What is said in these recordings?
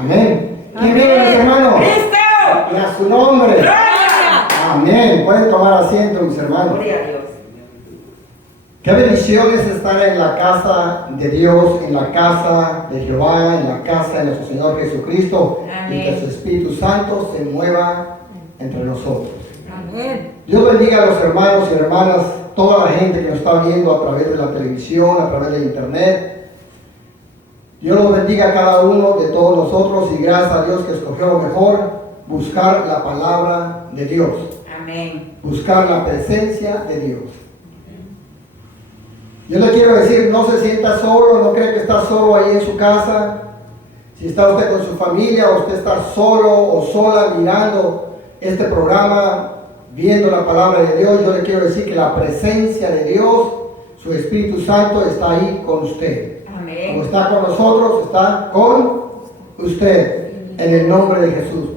Amén. ¿Quién vive, mis hermanos? ¡Cristo! Y a su nombre. ¡Gloria! Amén. Pueden tomar asiento, mis hermanos. Gloria a Dios. Qué bendición es estar en la casa de Dios, en la casa de Jehová, en la casa de nuestro Señor Jesucristo. Amén. Y que su Espíritu Santo se mueva entre nosotros. Amén. Dios bendiga a los hermanos y hermanas, toda la gente que nos está viendo a través de la televisión, a través de internet. Dios los bendiga a cada uno de todos nosotros y gracias a Dios que escogió lo mejor, buscar la palabra de Dios, Amén. buscar la presencia de Dios. Yo le quiero decir, no se sienta solo, no cree que está solo ahí en su casa. Si está usted con su familia o usted está solo o sola mirando este programa, viendo la palabra de Dios, yo le quiero decir que la presencia de Dios, su Espíritu Santo está ahí con usted. Amén. Como está con nosotros, está con usted, en el nombre de Jesús.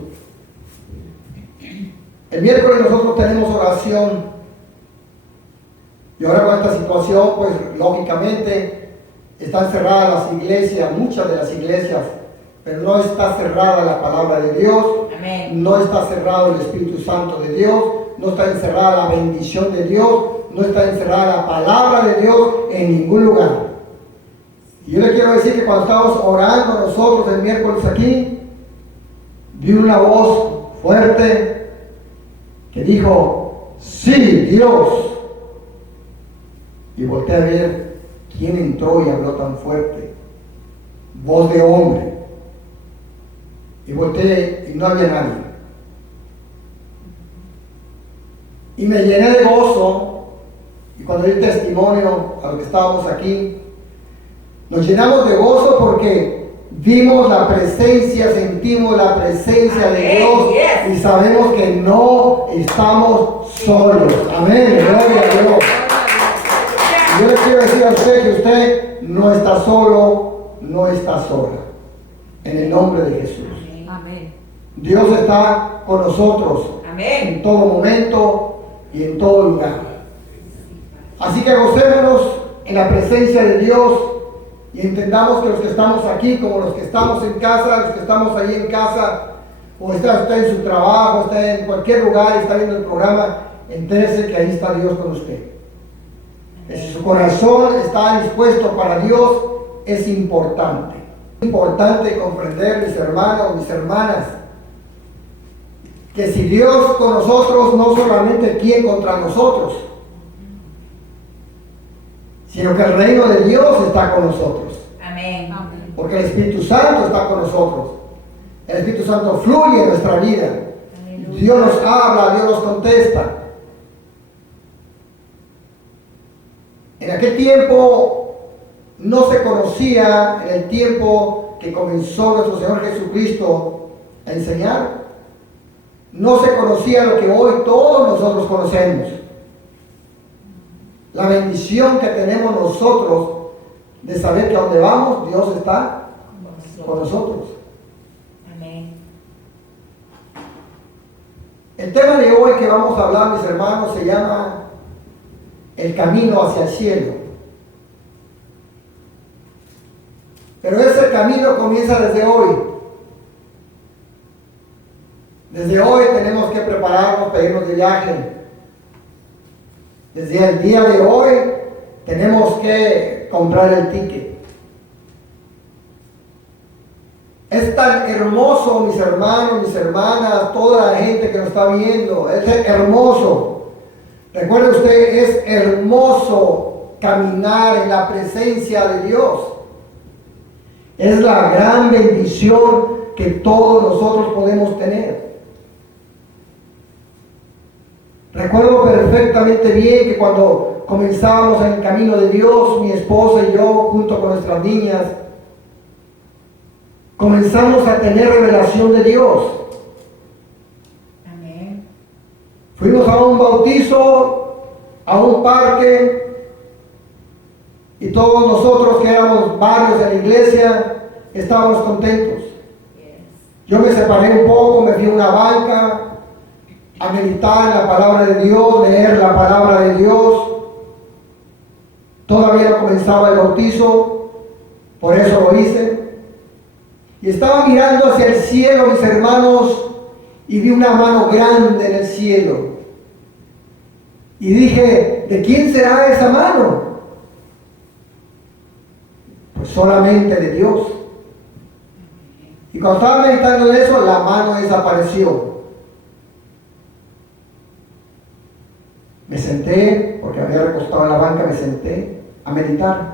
El miércoles nosotros tenemos oración. Y ahora con esta situación, pues lógicamente están cerradas las iglesias, muchas de las iglesias, pero no está cerrada la palabra de Dios. Amén. No está cerrado el Espíritu Santo de Dios, no está encerrada la bendición de Dios, no está encerrada la palabra de Dios en ningún lugar. Y yo le quiero decir que cuando estábamos orando nosotros el miércoles aquí, vi una voz fuerte que dijo, sí, Dios. Y volteé a ver quién entró y habló tan fuerte. Voz de hombre. Y volteé y no había nadie. Y me llené de gozo. Y cuando di testimonio a los que estábamos aquí, nos llenamos de gozo porque vimos la presencia, sentimos la presencia de Dios y sabemos que no estamos solos. Amén. Gloria a Dios. Yo le quiero decir a usted que usted no está solo, no está sola. En el nombre de Jesús. Amén. Dios está con nosotros. Amén. En todo momento y en todo lugar. Así que gocémonos en la presencia de Dios y entendamos que los que estamos aquí, como los que estamos en casa, los que estamos ahí en casa, o está usted en su trabajo, está en cualquier lugar y está viendo el programa, entérese que ahí está Dios con usted. Si su corazón está dispuesto para Dios, es importante. Es importante comprender, mis hermanos, mis hermanas, que si Dios con nosotros, no solamente ¿quién contra nosotros? Sino que el reino de Dios está con nosotros. Amén. Porque el Espíritu Santo está con nosotros. El Espíritu Santo fluye en nuestra vida. Dios nos habla, Dios nos contesta. En aquel tiempo no se conocía, en el tiempo que comenzó nuestro Señor Jesucristo a enseñar, no se conocía lo que hoy todos nosotros conocemos. La bendición que tenemos nosotros de saber que a donde vamos, Dios está con nosotros. Amén. El tema de hoy que vamos a hablar, mis hermanos, se llama el camino hacia el cielo. Pero ese camino comienza desde hoy. Desde hoy tenemos que prepararnos para irnos de viaje. Desde el día de hoy tenemos que comprar el ticket. Es tan hermoso, mis hermanos, mis hermanas, toda la gente que nos está viendo. Es hermoso. Recuerde usted, es hermoso caminar en la presencia de Dios. Es la gran bendición que todos nosotros podemos tener. Recuerdo perfectamente bien que cuando comenzábamos en el camino de Dios, mi esposa y yo, junto con nuestras niñas, comenzamos a tener revelación de Dios. Amén. Fuimos a un bautizo, a un parque, y todos nosotros que éramos varios de la iglesia, estábamos contentos. Yo me separé un poco, me fui a una banca, a meditar en la palabra de Dios, leer la palabra de Dios. Todavía no comenzaba el bautizo, por eso lo hice. Y estaba mirando hacia el cielo, mis hermanos, y vi una mano grande en el cielo. Y dije, ¿de quién será esa mano? Pues solamente de Dios. Y cuando estaba meditando en eso, la mano desapareció. Me senté, porque había recostado en la banca, me senté a meditar.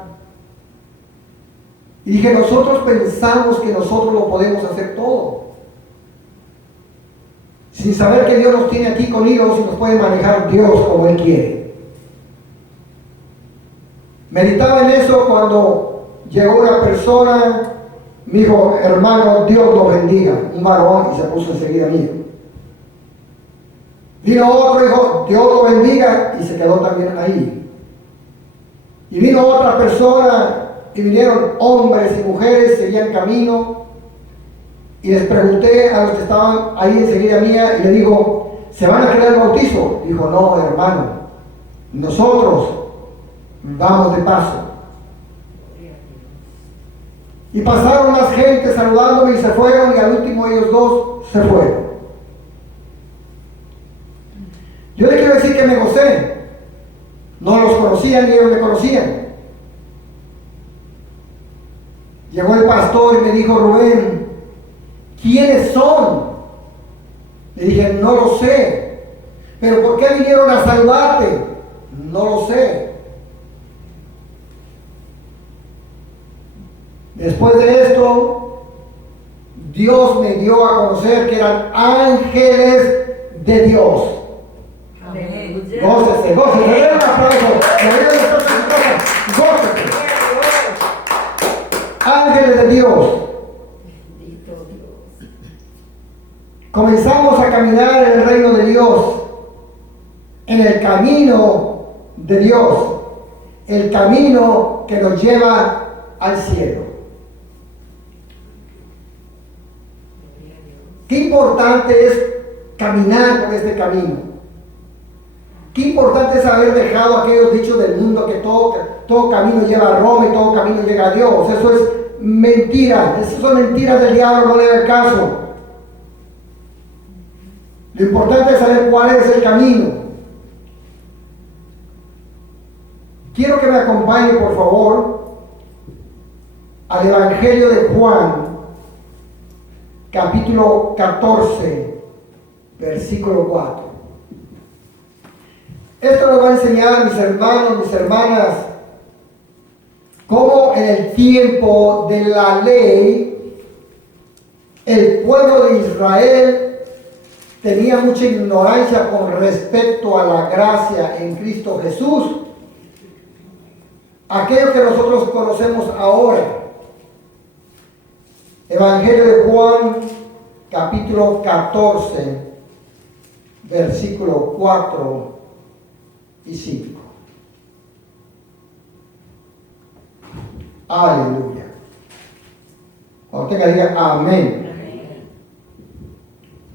Y dije, nosotros pensamos que nosotros lo podemos hacer todo, sin saber que Dios nos tiene aquí con hijos y nos puede manejar Dios como Él quiere. Meditaba en eso cuando llegó una persona, me dijo, hermano, Dios lo bendiga, un varón, y se puso enseguida mío. Vino otro, dijo, Dios lo bendiga, y se quedó también ahí. Y vino otra persona, y vinieron hombres y mujeres, seguían camino, y les pregunté a los que estaban ahí enseguida mía, y le digo, ¿se van a quedar el bautizo? Dijo, no, hermano, nosotros vamos de paso. Y pasaron las gentes saludándome y se fueron, y al último ellos dos se fueron. Yo le quiero decir que me gocé. No los conocían ni ellos me conocían. Llegó el pastor y me dijo, Rubén, ¿quiénes son? Le dije, no lo sé. ¿Pero por qué vinieron a salvarte? No lo sé. Después de esto, Dios me dio a conocer que eran ángeles de Dios. Amén. Gócese, gócese. Den un aplauso. Gócese. Ángeles de Dios. Comenzamos a caminar en el reino de Dios, en el camino de Dios, el camino que nos lleva al cielo. Qué importante es caminar por este camino. Qué importante es haber dejado aquellos dichos del mundo que todo camino lleva a Roma y todo camino llega a Dios. Eso es mentira. Esas son mentiras del diablo, no le hagan caso. Lo importante es saber cuál es el camino. Quiero que me acompañe, por favor, al Evangelio de Juan, capítulo 14, versículo 4. Esto nos va a enseñar, mis hermanos, mis hermanas, cómo en el tiempo de la ley, el pueblo de Israel tenía mucha ignorancia con respecto a la gracia en Cristo Jesús. Aquello que nosotros conocemos ahora. Evangelio de Juan, capítulo 14, versículo 4 y 5. Aleluya. Cuando tenga, diga amén.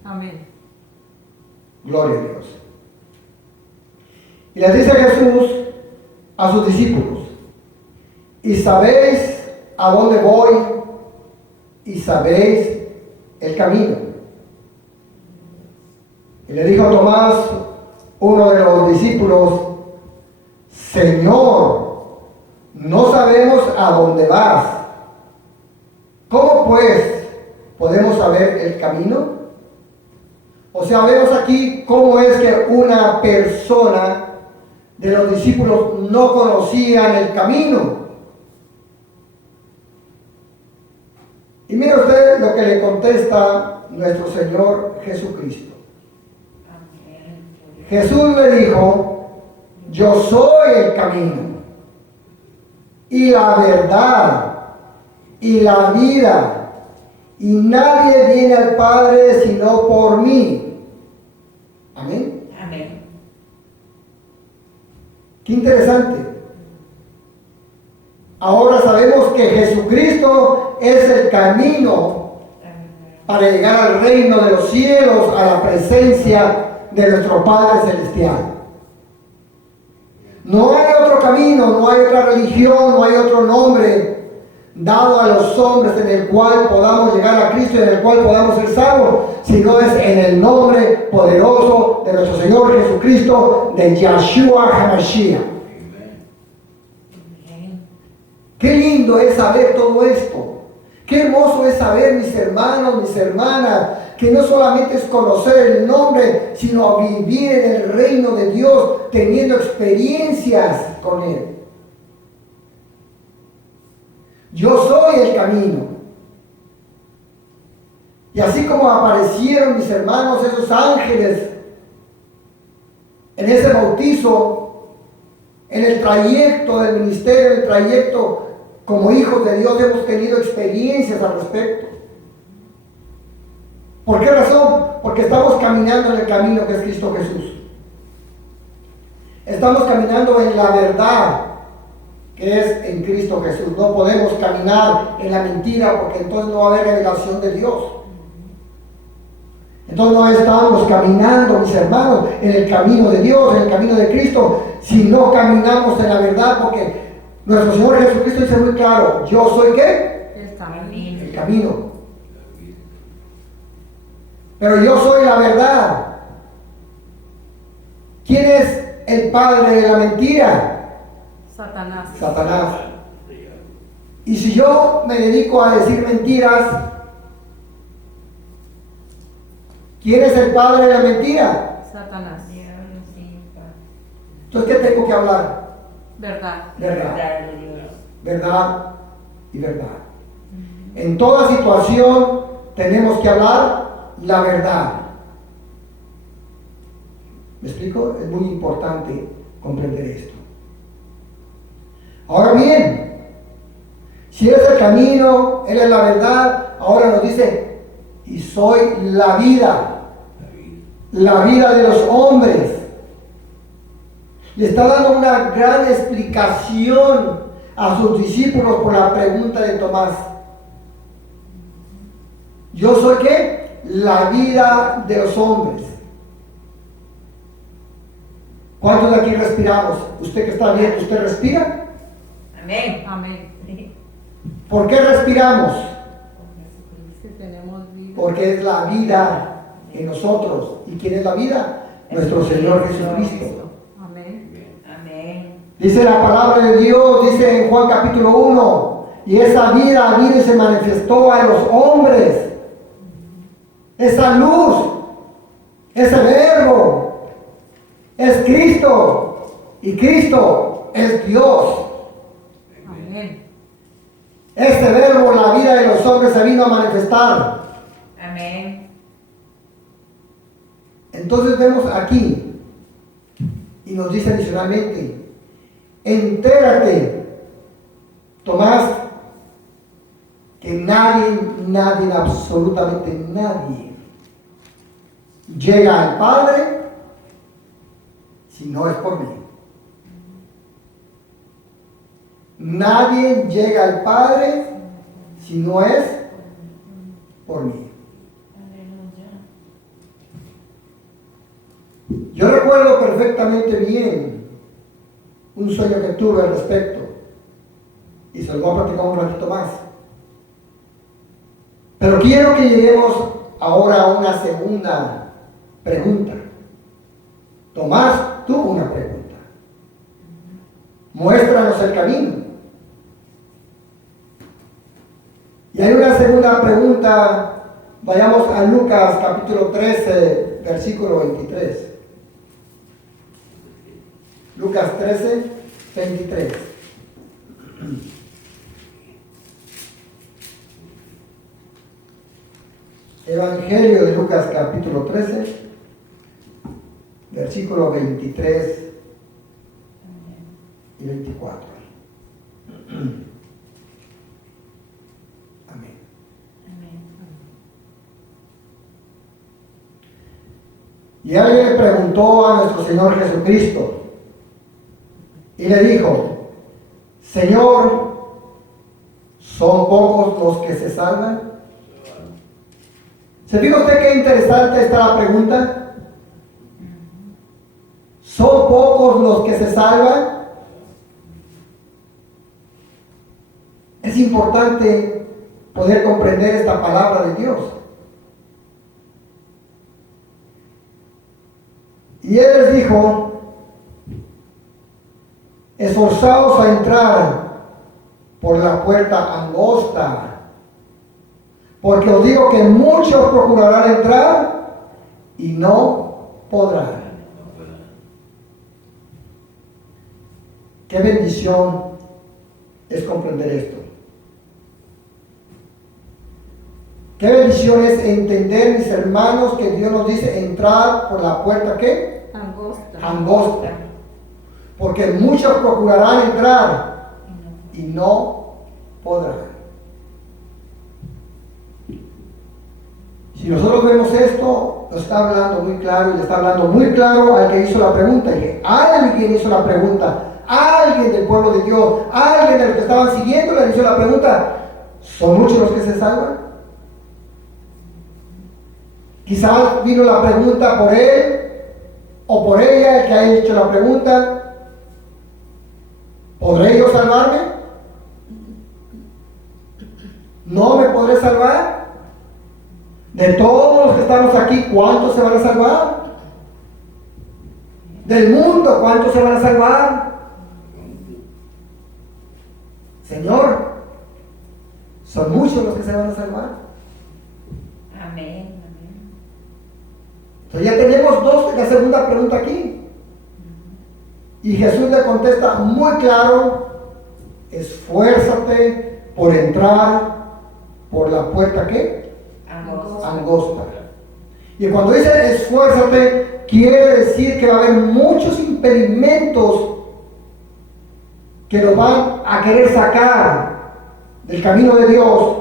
Amén. Gloria a Dios. Y les dice Jesús a sus discípulos, y sabéis a dónde voy, y sabéis el camino. Y le dijo a Tomás, uno de los discípulos, Señor, no sabemos a dónde vas. ¿Cómo pues podemos saber el camino? O sea, vemos aquí cómo es que una persona de los discípulos no conocían el camino. Y mire usted lo que le contesta nuestro Señor Jesucristo. Jesús le dijo, yo soy el camino y la verdad y la vida, y nadie viene al Padre sino por mí. Amén. Amén. Qué interesante. Ahora sabemos que Jesucristo es el camino para llegar al reino de los cielos, a la presencia de nuestro Padre Celestial. No hay otro camino, no hay otra religión, no hay otro nombre dado a los hombres en el cual podamos llegar a Cristo y en el cual podamos ser salvos, sino es en el nombre poderoso de nuestro Señor Jesucristo, de Yahshua HaMashiach. Qué lindo es saber todo esto. Qué hermoso es saber, mis hermanos, mis hermanas, que no solamente es conocer el nombre, sino vivir en el reino de Dios, teniendo experiencias con Él. Yo soy el camino. Y así como aparecieron mis hermanos, esos ángeles, en ese bautizo, en el trayecto del ministerio, en el trayecto como hijos de Dios, hemos tenido experiencias al respecto. ¿Por qué razón? Porque estamos caminando en el camino que es Cristo Jesús. Estamos caminando en la verdad que es en Cristo Jesús. No podemos caminar en la mentira, porque entonces no va a haber revelación de Dios. Entonces no estamos caminando, mis hermanos, en el camino de Dios, en el camino de Cristo, si no caminamos en la verdad, porque nuestro Señor Jesucristo dice muy claro: yo soy ¿qué? El camino. El camino. Pero yo soy la verdad. ¿Quién es el padre de la mentira? Satanás. Satanás. Y si yo me dedico a decir mentiras, ¿quién es el padre de la mentira? Satanás. Entonces, ¿qué tengo que hablar? Verdad. Verdad. Verdad y verdad. En toda situación tenemos que hablar la verdad. ¿Me explico? Es muy importante comprender esto. Ahora bien, si Él es el camino, Él es la verdad, ahora nos dice: y soy la vida de los hombres. Le está dando una gran explicación a sus discípulos por la pregunta de Tomás. ¿Yo soy qué? La vida de los hombres. ¿Cuántos de aquí respiramos? Usted que está bien, ¿usted respira? Amén. Amén. ¿Por qué respiramos? Si tenemos vida. Porque es la vida en nosotros. ¿Y quién es la vida? Nuestro Señor Jesucristo. Dice la palabra de Dios, dice en Juan capítulo 1, y esa vida vino y se manifestó a los hombres. Esa luz, ese verbo, es Cristo, y Cristo es Dios. Amén. Este verbo, la vida de los hombres, se vino a manifestar. Amén. Entonces vemos aquí, y nos dice adicionalmente: entérate, Tomás, que nadie, absolutamente nadie llega al Padre si no es por mí. Nadie llega al Padre si no es por mí. Yo recuerdo perfectamente bien un sueño que tuve al respecto, y se lo voy a platicar un ratito más. Pero quiero que lleguemos ahora a una segunda pregunta. Tomás tuvo una pregunta: muéstranos el camino. Y hay una segunda pregunta. Vayamos a Lucas capítulo 13, versículo 23. Lucas 13, 23. Evangelio de Lucas capítulo 13, versículo 23 y 24. Amén. Y alguien le preguntó a nuestro Señor Jesucristo y le dijo: Señor, ¿son pocos los que se salvan? ¿Se fija usted qué interesante está la pregunta? ¿Son pocos los que se salvan? Es Es importante poder comprender esta palabra de Dios. Y Él les dijo, esforzaos a entrar por la puerta angosta, porque os digo que muchos procurarán entrar y no podrán. Qué bendición es comprender esto. Qué bendición es entender, mis hermanos, que Dios nos dice entrar por la puerta, ¿qué? Angosta. Angosta. Porque muchos procurarán entrar y no podrán. Si nosotros vemos esto, nos está hablando muy claro y le está hablando muy claro al que hizo la pregunta. Y que alguien hizo la pregunta, alguien del pueblo de Dios, alguien de los que estaban siguiendo le hizo la pregunta. ¿Son muchos los que se salvan? Quizás vino la pregunta por él o por ella, el que haya hecho la pregunta. ¿Podré yo salvarme? ¿No me podré salvar? De todos los que estamos aquí, ¿cuántos se van a salvar? Del mundo, ¿cuántos se van a salvar? Señor, son muchos los que se van a salvar. Amén. Entonces ya tenemos la segunda pregunta aquí. Y Jesús le contesta muy claro, esfuérzate por entrar por la puerta, ¿qué? Angosta. Y cuando dice esfuérzate, quiere decir que va a haber muchos impedimentos que nos van a querer sacar del camino de Dios,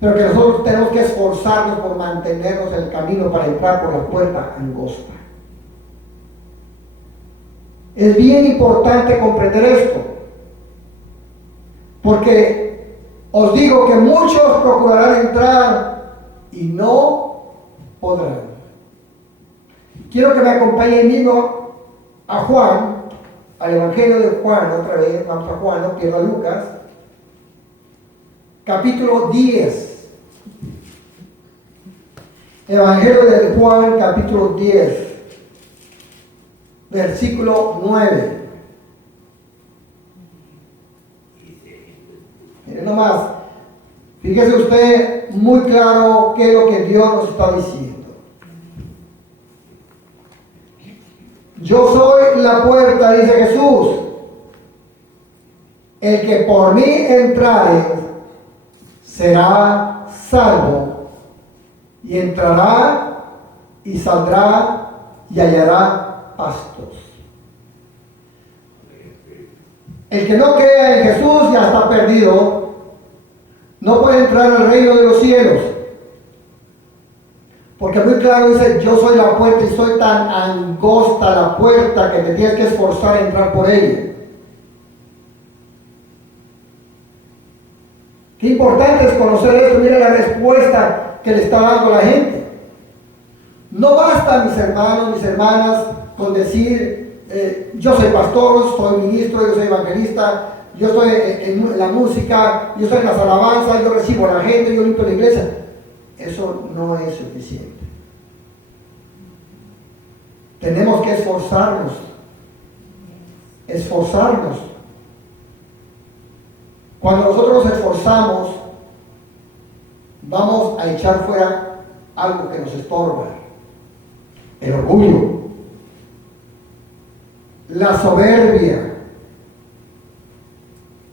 pero que nosotros tenemos que esforzarnos por mantenernos en el camino para entrar por la puerta angosta. Es bien importante comprender esto, porque os digo que muchos procurarán entrar y no podrán. Quiero que me acompañen mismo a Juan, al Evangelio de Juan, otra vez, vamos a Juan, no quiero a Lucas, capítulo 10. Evangelio de Juan, capítulo 10, versículo 9. Mire nomás, fíjese usted muy claro qué es lo que Dios nos está diciendo. Yo soy la puerta, dice Jesús. El que por mí entrare será salvo, y entrará y saldrá y hallará pastos. El que no crea en Jesús ya está perdido, no puede entrar al reino de los cielos. Porque muy claro dice, yo soy la puerta y soy tan angosta la puerta que te tienes que esforzar a entrar por ella. Qué importante es conocer esto. Mira la respuesta que le está dando la gente. No basta, mis hermanos, mis hermanas, con decir, yo soy pastor, soy ministro, yo soy evangelista, yo estoy en la música, yo estoy en las alabanzas, yo recibo a la gente, yo limpio la iglesia. Eso no es suficiente. Tenemos que esforzarnos. Esforzarnos. Cuando nosotros nos esforzamos, vamos a echar fuera algo que nos estorba. El orgullo, la soberbia,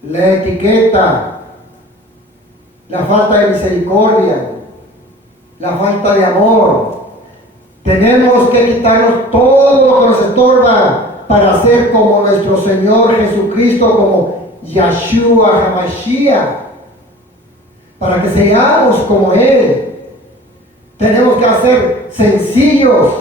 la etiqueta, la falta de misericordia, la falta de amor. Tenemos que quitarnos todo lo que nos estorba para ser como nuestro Señor Jesucristo, como Yahshua HaMashiach, para que seamos como Él. Tenemos que ser sencillos,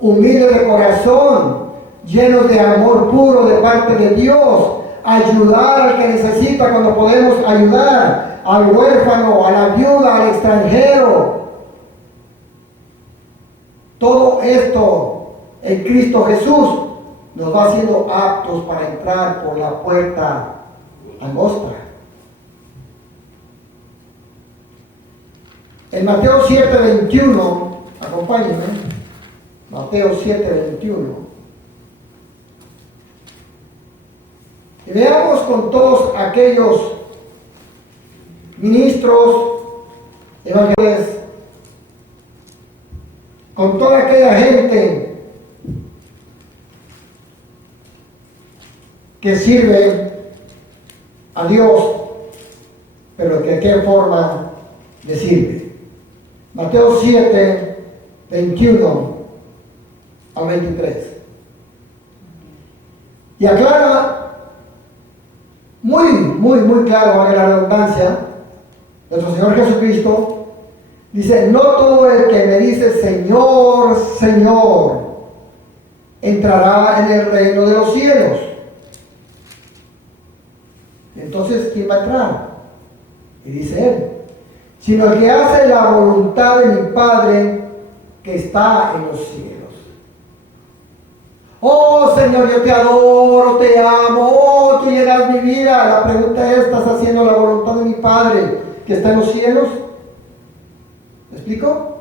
humildes de corazón, llenos de amor puro de parte de Dios, ayudar al que necesita cuando podemos ayudar, al huérfano, a la viuda, al extranjero. Todo esto en Cristo Jesús nos va haciendo aptos para entrar por la puerta angosta. En Mateo 7:21, acompáñenme, Mateo 7:21. Y veamos con todos aquellos ministros, evangelistas, con toda aquella gente que sirve a Dios, pero de qué forma le sirve. Mateo 7:21 al 23. Y aclara muy claro, vale la redundancia, nuestro Señor Jesucristo dice: no todo el que me dice Señor, Señor, entrará en el reino de los cielos. Entonces, ¿quién va a entrar? Y dice él: sino el que hace la voluntad de mi Padre que está en los cielos. Oh Señor, yo te adoro, te amo, oh, tú llenas mi vida. La pregunta es: ¿estás haciendo la voluntad de mi Padre que está en los cielos? ¿Me explico?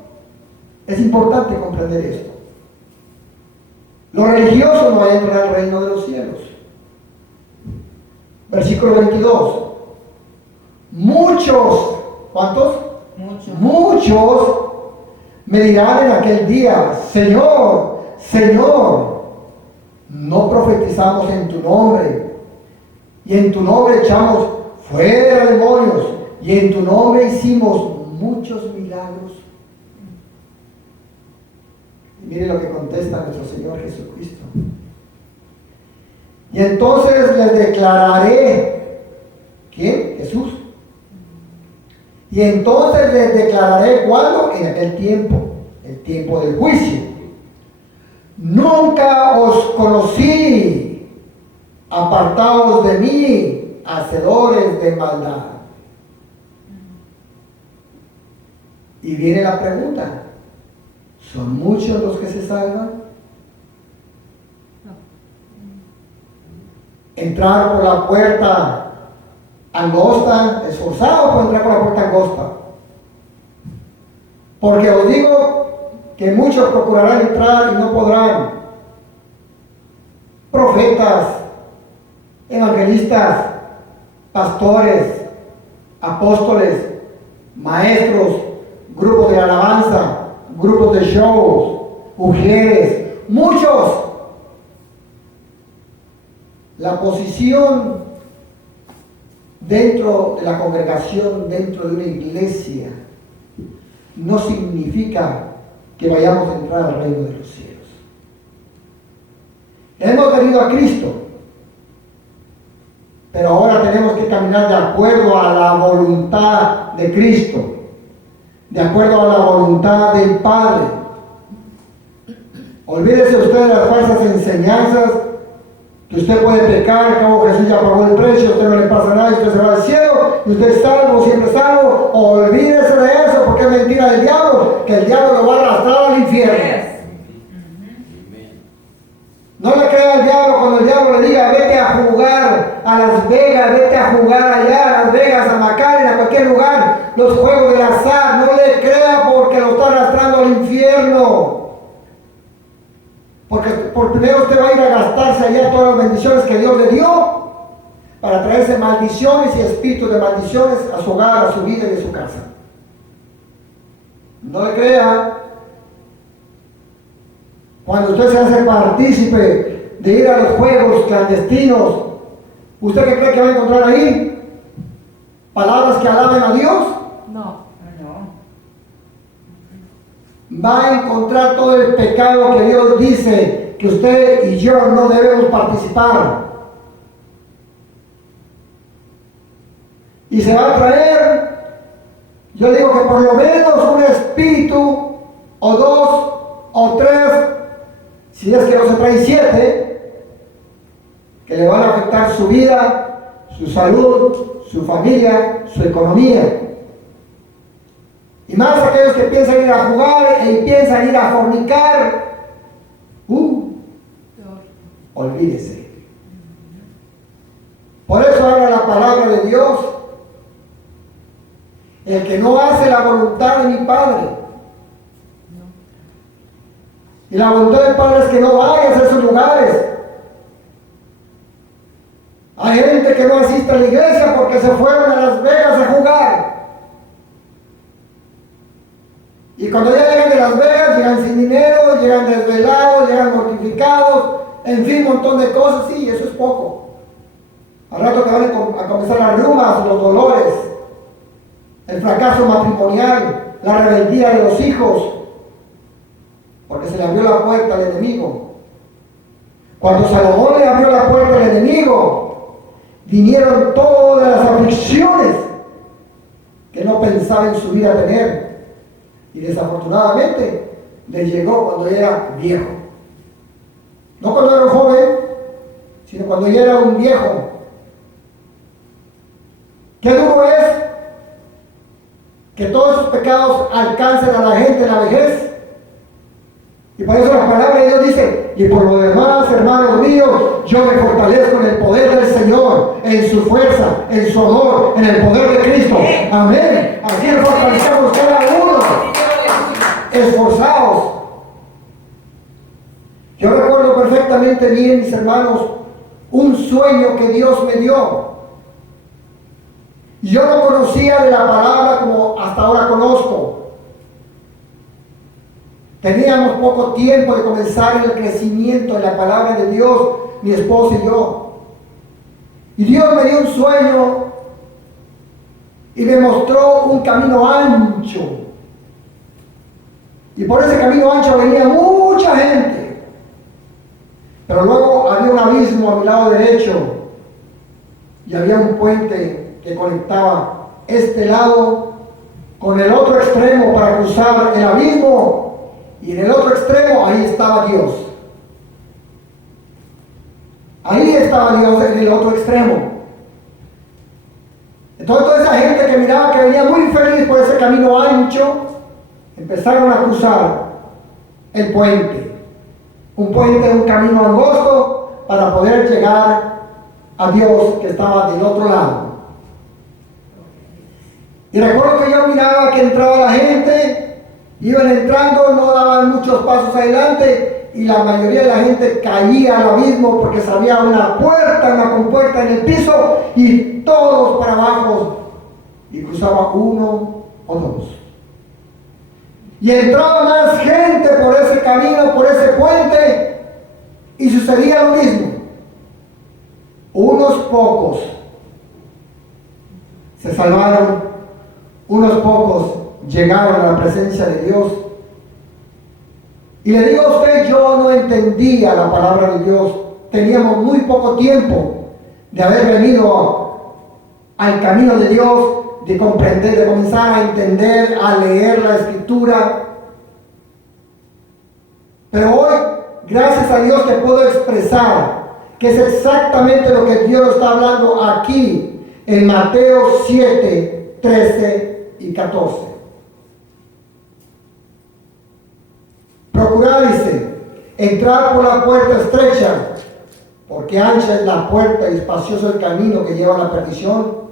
Es importante comprender esto. Los religiosos no van a entrar al reino de los cielos. Versículo 22. Muchos, ¿cuántos? Muchos me dirán en aquel día: Señor, Señor, no profetizamos en tu nombre, y en tu nombre echamos fuera demonios, y en tu nombre hicimos muchos milagros. Y mire lo que contesta nuestro Señor Jesucristo: y entonces les declararé. ¿Quién? Jesús. Y entonces les declararé, ¿cuándo? En aquel tiempo, el tiempo del juicio: nunca os conocí, apartaos de mí, hacedores de maldad. Y viene la pregunta: ¿son muchos los que se salvan? Entrar por la puerta angosta, esforzado por entrar por la puerta angosta. Porque os digo que muchos procurarán entrar y no podrán. Profetas, evangelistas, pastores, apóstoles, maestros, grupos de alabanza, grupos de shows, mujeres, muchos. La posición dentro de la congregación, dentro de una iglesia, no significa que vayamos a entrar al reino de los cielos. Hemos venido a Cristo, pero ahora tenemos que caminar de acuerdo a la voluntad de Cristo, de acuerdo a la voluntad del Padre. Olvídese usted de las falsas enseñanzas que usted puede pecar, como Jesús ya pagó el precio, a usted no le pasa nada, y usted se va al cielo, y usted es salvo, siempre salvo. Olvídese de eso, porque es mentira del diablo, que el diablo lo va a arrastrar al infierno. No le crea al diablo cuando el diablo le diga: vete a jugar a Las Vegas, vete a jugar allá a Las Vegas, a McAllen, a cualquier lugar, los juegos del azar. No le crea, porque lo está arrastrando al infierno. Porque por primero usted va a ir a gastarse allá todas las bendiciones que Dios le dio, para traerse maldiciones y espíritus de maldiciones a su hogar, a su vida y a su casa. No le crea. Cuando usted se hace partícipe de ir a los juegos clandestinos, ¿usted qué cree que va a encontrar ahí? ¿Palabras que alaben a Dios? No. Va a encontrar todo el pecado que Dios dice que usted y yo no debemos participar. Y se va a traer, yo digo que por lo menos un espíritu, o dos, o tres, si es que no se trae 7, que le van a afectar su vida, su salud, su familia, su economía. Y más aquellos que piensan ir a jugar y piensan ir a fornicar. Olvídese. Por eso habla la palabra de Dios. El que no hace la voluntad de mi Padre. Y la voluntad del Padre es que no vayas a esos lugares. Hay gente que no asiste a la iglesia porque se fueron a Las Vegas a jugar. Y cuando ya llegan de Las Vegas, llegan sin dinero, llegan desvelados, llegan mortificados, en fin, un montón de cosas. Sí, eso es poco. Al rato que van a comenzar las rumas, los dolores, el fracaso matrimonial, la rebeldía de los hijos, porque se le abrió la puerta al enemigo. Cuando Salomón le abrió la puerta al enemigo, vinieron todas las aflicciones que no pensaba en su vida tener. Y desafortunadamente le llegó cuando ya era viejo. No cuando era un joven, sino cuando ya era un viejo. Qué duro es que todos esos pecados alcancen a la gente en la vejez. Y por eso la palabra de Dios dice: y por lo demás, hermanos míos, yo me fortalezco en el poder del Señor, en su fuerza, en su amor, en el poder de Cristo. Amén. Así nos fortalecemos cada uno. Esforzados. Yo recuerdo perfectamente bien, mis hermanos, un sueño que Dios me dio. Yo no conocía de la palabra como hasta ahora conozco. Teníamos poco tiempo de comenzar el crecimiento de la palabra de Dios, mi esposa y yo. Y Dios me dio un sueño y me mostró un camino ancho. Y por ese camino ancho venía mucha gente. Pero luego había un abismo a mi lado derecho y había un puente que conectaba este lado con el otro extremo para cruzar el abismo. Y en el otro extremo, ahí estaba Dios. Ahí estaba Dios en el otro extremo. Entonces toda esa gente que miraba que venía muy feliz por ese camino ancho, empezaron a cruzar el puente. Un puente, un camino angosto para poder llegar a Dios que estaba del otro lado. Y recuerdo que yo miraba que entraba la gente, iban entrando, no daban muchos pasos adelante y la mayoría de la gente caía al abismo porque se había una puerta, una compuerta en el piso y todos para abajo y cruzaba uno o dos. Y entraba más gente por ese camino, por ese puente y sucedía lo mismo. Unos pocos se salvaron, unos pocos llegaron a la presencia de Dios. Y le digo a usted, yo no entendía la palabra de Dios. Teníamos muy poco tiempo de haber venido al camino de Dios, de comprender, de comenzar a entender, a leer la Escritura. Pero hoy, gracias a Dios, te puedo expresar que es exactamente lo que Dios está hablando aquí en Mateo 7, 13 y 14. Procurad, dice, entrar por la puerta estrecha, porque ancha es la puerta y espacioso el camino que lleva a la perdición,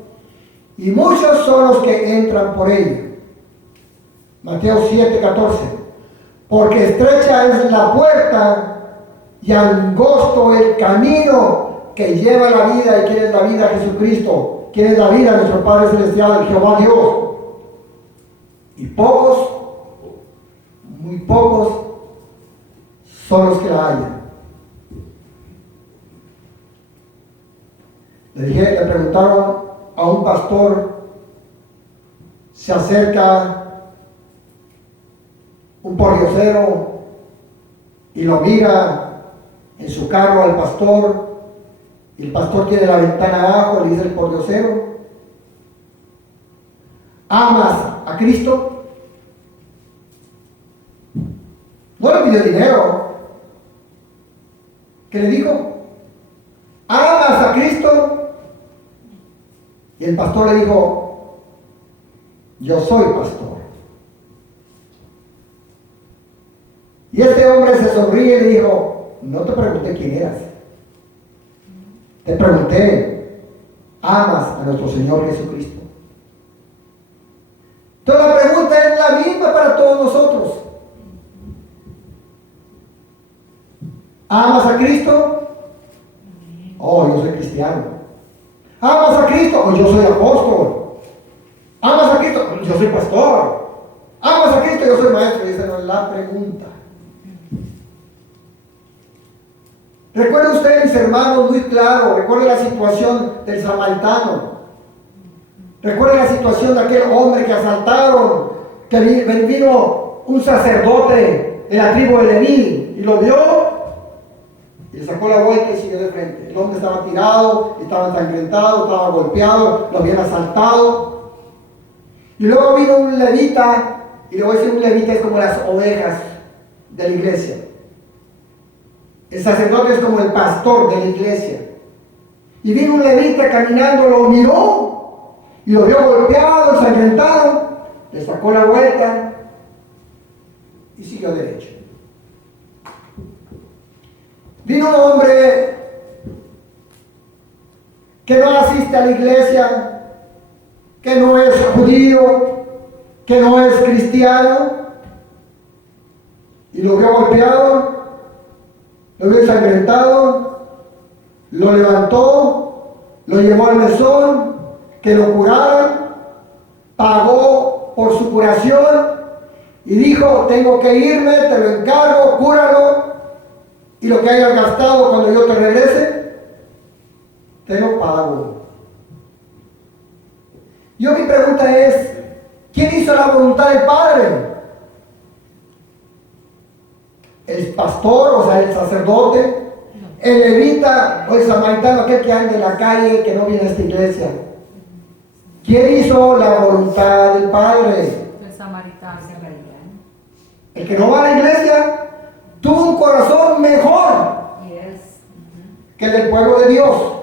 y muchos son los que entran por ella. Mateo 7, 14. Porque estrecha es la puerta y angosto el camino que lleva a la vida. ¿Y quién es la vida? Jesucristo. ¿Quién es la vida? Nuestro Padre Celestial, Jehová Dios. Y pocos, muy pocos, son los que la hallan. Le preguntaron a un pastor, se acerca un pordiosero y lo mira en su carro al pastor, y el pastor tiene la ventana abajo, le dice el pordiosero: ¿amas a Cristo? No le pidió dinero. ¿Qué le dijo? ¿Amas a Cristo? Y el pastor le dijo: yo soy pastor. Y este hombre se sonríe y le dijo: no te pregunté quién eras. Te pregunté: ¿amas a nuestro Señor Jesucristo? ¿Amas a Cristo? Oh, yo soy cristiano. ¿Amas a Cristo? Oh, yo soy apóstol. ¿Amas a Cristo? Yo soy pastor. ¿Amas a Cristo? Yo soy maestro. Esa no es la pregunta. Recuerde usted, mis hermanos, muy claro. Recuerde la situación del samaritano. Recuerde la situación de aquel hombre que asaltaron, que vino un sacerdote de la tribu de Leví y lo vio y le sacó la vuelta y siguió de frente. El hombre estaba tirado, estaba ensangrentado, estaba golpeado, lo habían asaltado. Y luego vino un levita, y le voy a decir, un levita es como las ovejas de la iglesia. El sacerdote es como el pastor de la iglesia. Y vino un levita caminando, lo miró y lo vio golpeado, ensangrentado, le sacó la vuelta y siguió derecho. Vino un hombre que no asiste a la iglesia, que no es judío, que no es cristiano, y lo vio golpeado, lo vio ensangrentado, lo levantó, lo llevó al mesón, que lo curaran, pagó por su curación y dijo: tengo que irme, te lo encargo, cúralo, y lo que hayas gastado cuando yo te regrese, te lo pago. Yo, mi pregunta es: ¿quién hizo la voluntad del Padre? ¿El pastor, o sea, el sacerdote? ¿El levita o el samaritano, aquel que anda en la calle, que no viene a esta iglesia? ¿Quién hizo la voluntad del Padre? El samaritano. El que no va a la iglesia tuvo un corazón mejor que el del pueblo de Dios.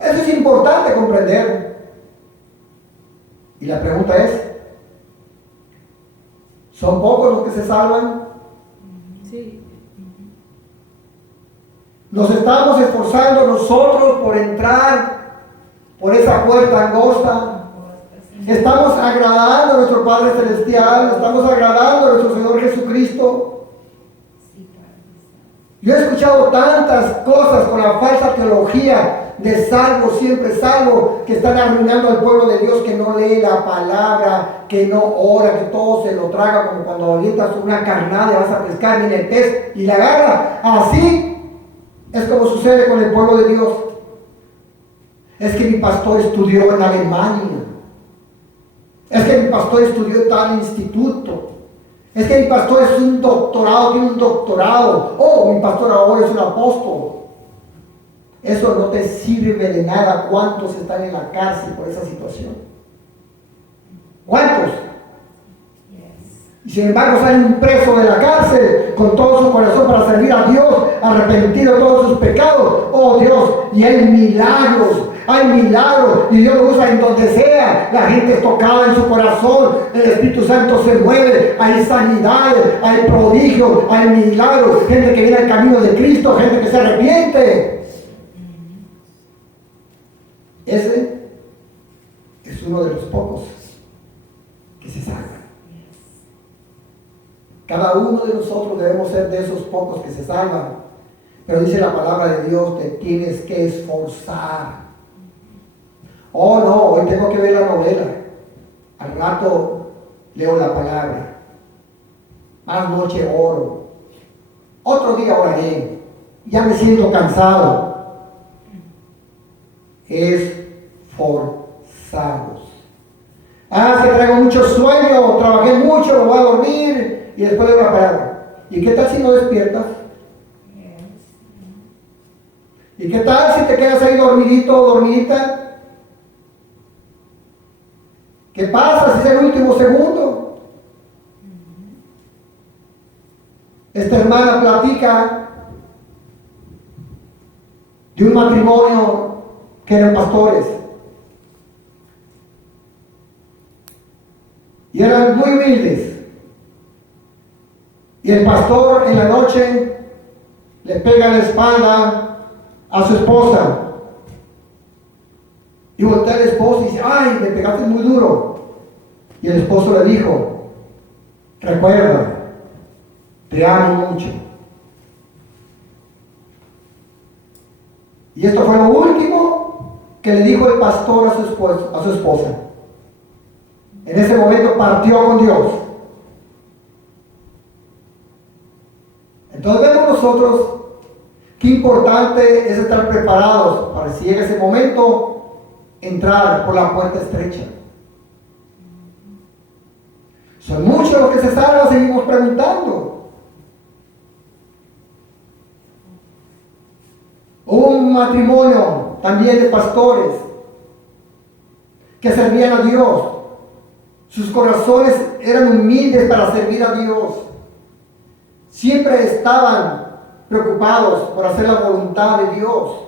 Eso es importante comprender. Y la pregunta es: ¿son pocos los que se salvan? Sí. Nos estamos esforzando nosotros por entrar por esa puerta angosta. Estamos agradando a nuestro Padre Celestial, estamos agradando a nuestro Señor Jesucristo. Yo he escuchado tantas cosas con la falsa teología de salvo, siempre salvo, que están arruinando al pueblo de Dios, que no lee la palabra, que no ora, que todo se lo traga, como cuando avientas una carnada y vas a pescar, viene el pez y la agarra. Así es como sucede con el pueblo de Dios. Es que mi pastor estudió en Alemania. Es que mi pastor estudió en tal instituto. Es que mi pastor es un doctorado, tiene un doctorado. Oh, mi pastor ahora es un apóstol. Eso no te sirve de nada. ¿Cuántos están en la cárcel por esa situación? ¿Cuántos? Y sin embargo salen preso de la cárcel con todo su corazón para servir a Dios, arrepentido de todos sus pecados. Oh Dios, y hay milagros, y Dios lo usa en donde sea. La gente es tocada en su corazón, el Espíritu Santo se mueve, hay sanidades, hay prodigios, hay milagros, gente que viene al camino de Cristo, gente que se arrepiente. Ese es uno de los pocos que se salvan. Cada uno de nosotros debemos ser de esos pocos que se salvan. Pero dice la palabra de Dios: te tienes que esforzar. Oh no, hoy tengo que ver la novela. Al rato leo la palabra. Más noche oro. Otro día oraré. Ya me siento cansado. Esforzados. Ah, que traigo mucho sueño, trabajé mucho, me voy a dormir y después leo la palabra. ¿Y qué tal si no despiertas? ¿Y qué tal si te quedas ahí dormidito o dormidita? ¿Qué pasa si es el último segundo? Esta hermana platica de un matrimonio que eran pastores. Y eran muy humildes. Y el pastor en la noche le pega la espalda a su esposa. Y voltea al esposo y dice: ay, me pegaste muy duro. Y el esposo le dijo: recuerda, te amo mucho. Y esto fue lo último que le dijo el pastor a su esposa. En ese momento partió con Dios. Entonces vemos nosotros qué importante es estar preparados para, si llega ese momento, entrar por la puerta estrecha. Son muchos los que se salvan, seguimos preguntando. Hubo un matrimonio también de pastores que servían a Dios. Sus corazones eran humildes para servir a Dios. Siempre estaban preocupados por hacer la voluntad de Dios.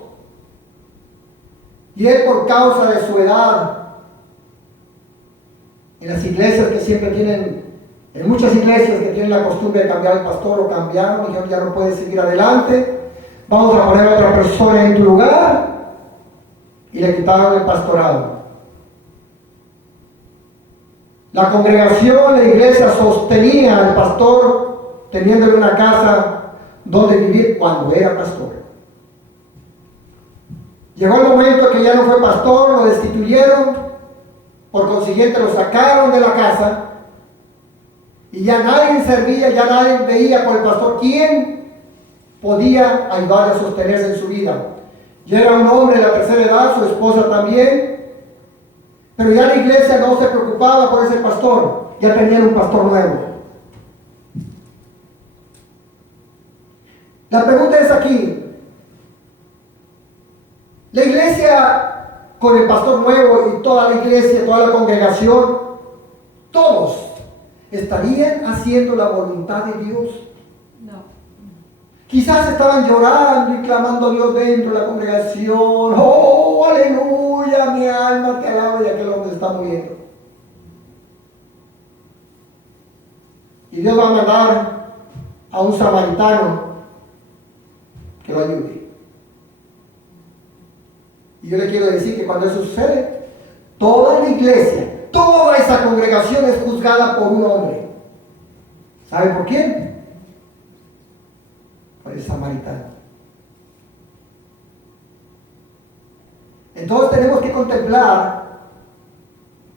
Y él, por causa de su edad, en las iglesias que siempre tienen, en muchas iglesias que tienen la costumbre de cambiar al pastor, lo cambiaron, dijeron ya no puede seguir adelante, vamos a poner a otra persona en tu lugar, y le quitaron el pastorado. La congregación, la iglesia sostenía al pastor teniéndole una casa donde vivir cuando era pastor. Llegó el momento que ya no fue pastor, lo destituyeron, por consiguiente lo sacaron de la casa y ya nadie servía, ya nadie veía por el pastor quién podía ayudarle a sostenerse en su vida. Ya era un hombre de la tercera edad, su esposa también, pero ya la iglesia no se preocupaba por ese pastor, ya tenían un pastor nuevo. La pregunta es aquí, la iglesia con el pastor nuevo y toda la iglesia, toda la congregación, todos estarían haciendo la voluntad de Dios. No. Quizás estaban llorando y clamando a Dios dentro de la congregación. Oh, aleluya, mi alma te alaba, y aquel hombre está muriendo. Y Dios va a mandar a un samaritano que lo ayude. Y yo le quiero decir que cuando eso sucede, toda la iglesia, toda esa congregación es juzgada por un hombre. ¿Sabe por quién? Por el samaritano. Entonces tenemos que contemplar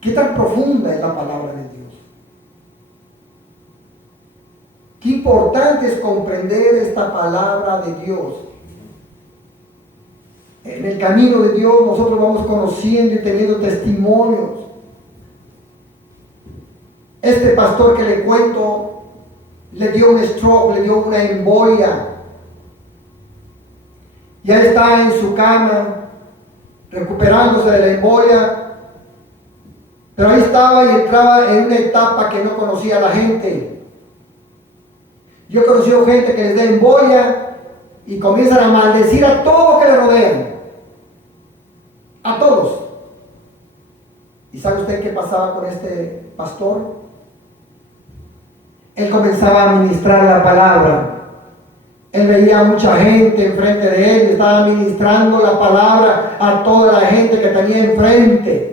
qué tan profunda es la palabra de Dios. Qué importante es comprender esta palabra de Dios. En el camino de Dios nosotros vamos conociendo y teniendo testimonios. Este pastor que le cuento le dio un stroke, le dio una embolia. Ya está en su cama recuperándose de la embolia, pero ahí estaba y entraba en una etapa que no conocía a la gente. Yo he conocido gente que les da embolia y comienzan a maldecir a todo que le rodean. A todos. ¿Y sabe usted qué pasaba con este pastor? Él comenzaba a ministrar la palabra. Él veía a mucha gente enfrente de él, estaba ministrando la palabra a toda la gente que tenía enfrente.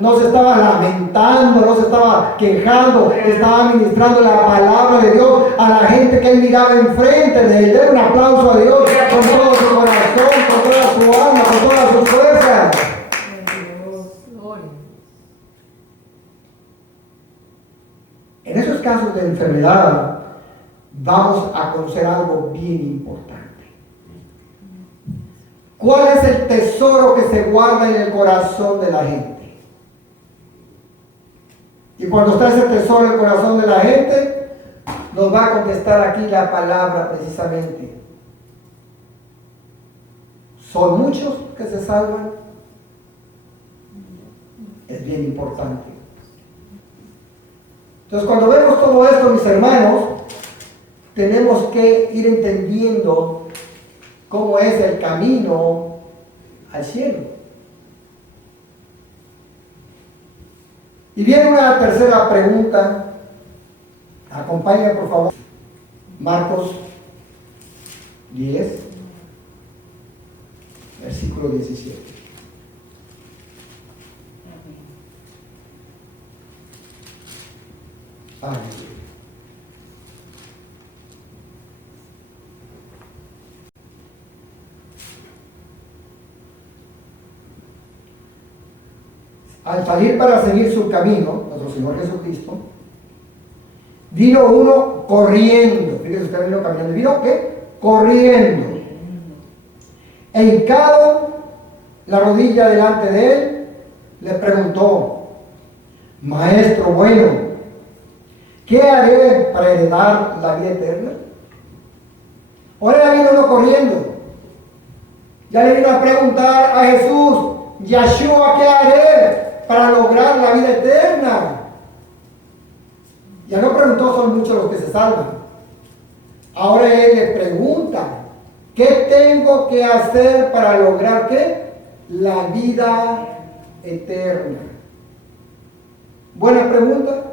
No se estaba lamentando, no se estaba quejando, estaba ministrando la palabra de Dios a la gente que él miraba enfrente de él. Denle un aplauso a Dios con todo su corazón, con toda su alma, con todas sus fuerzas. En esos casos de enfermedad, vamos a conocer algo bien importante. ¿Cuál es el tesoro que se guarda en el corazón de la gente? Y cuando está ese tesoro en el corazón de la gente, nos va a contestar aquí la palabra precisamente. ¿Son muchos que se salvan? Es bien importante. Entonces, cuando vemos todo esto, mis hermanos, tenemos que ir entendiendo cómo es el camino al cielo. Y viene una tercera pregunta. Acompáñame, por favor. Marcos 10, versículo 17. Amén. al salir para seguir su camino, nuestro Señor Jesucristo, vino uno corriendo. Fíjese, usted vino caminando. ¿Vino qué? Corriendo. E hincado la rodilla delante de él, le preguntó: Maestro bueno, ¿qué haré para heredar la vida eterna? Ahora vino uno corriendo. Ya le vino a preguntar a Jesús: Yeshua, ¿qué haré para lograr la vida eterna? Ya no preguntó: son muchos los que se salvan. Ahora él le pregunta: ¿qué tengo que hacer para lograr qué? La vida eterna. Buena pregunta.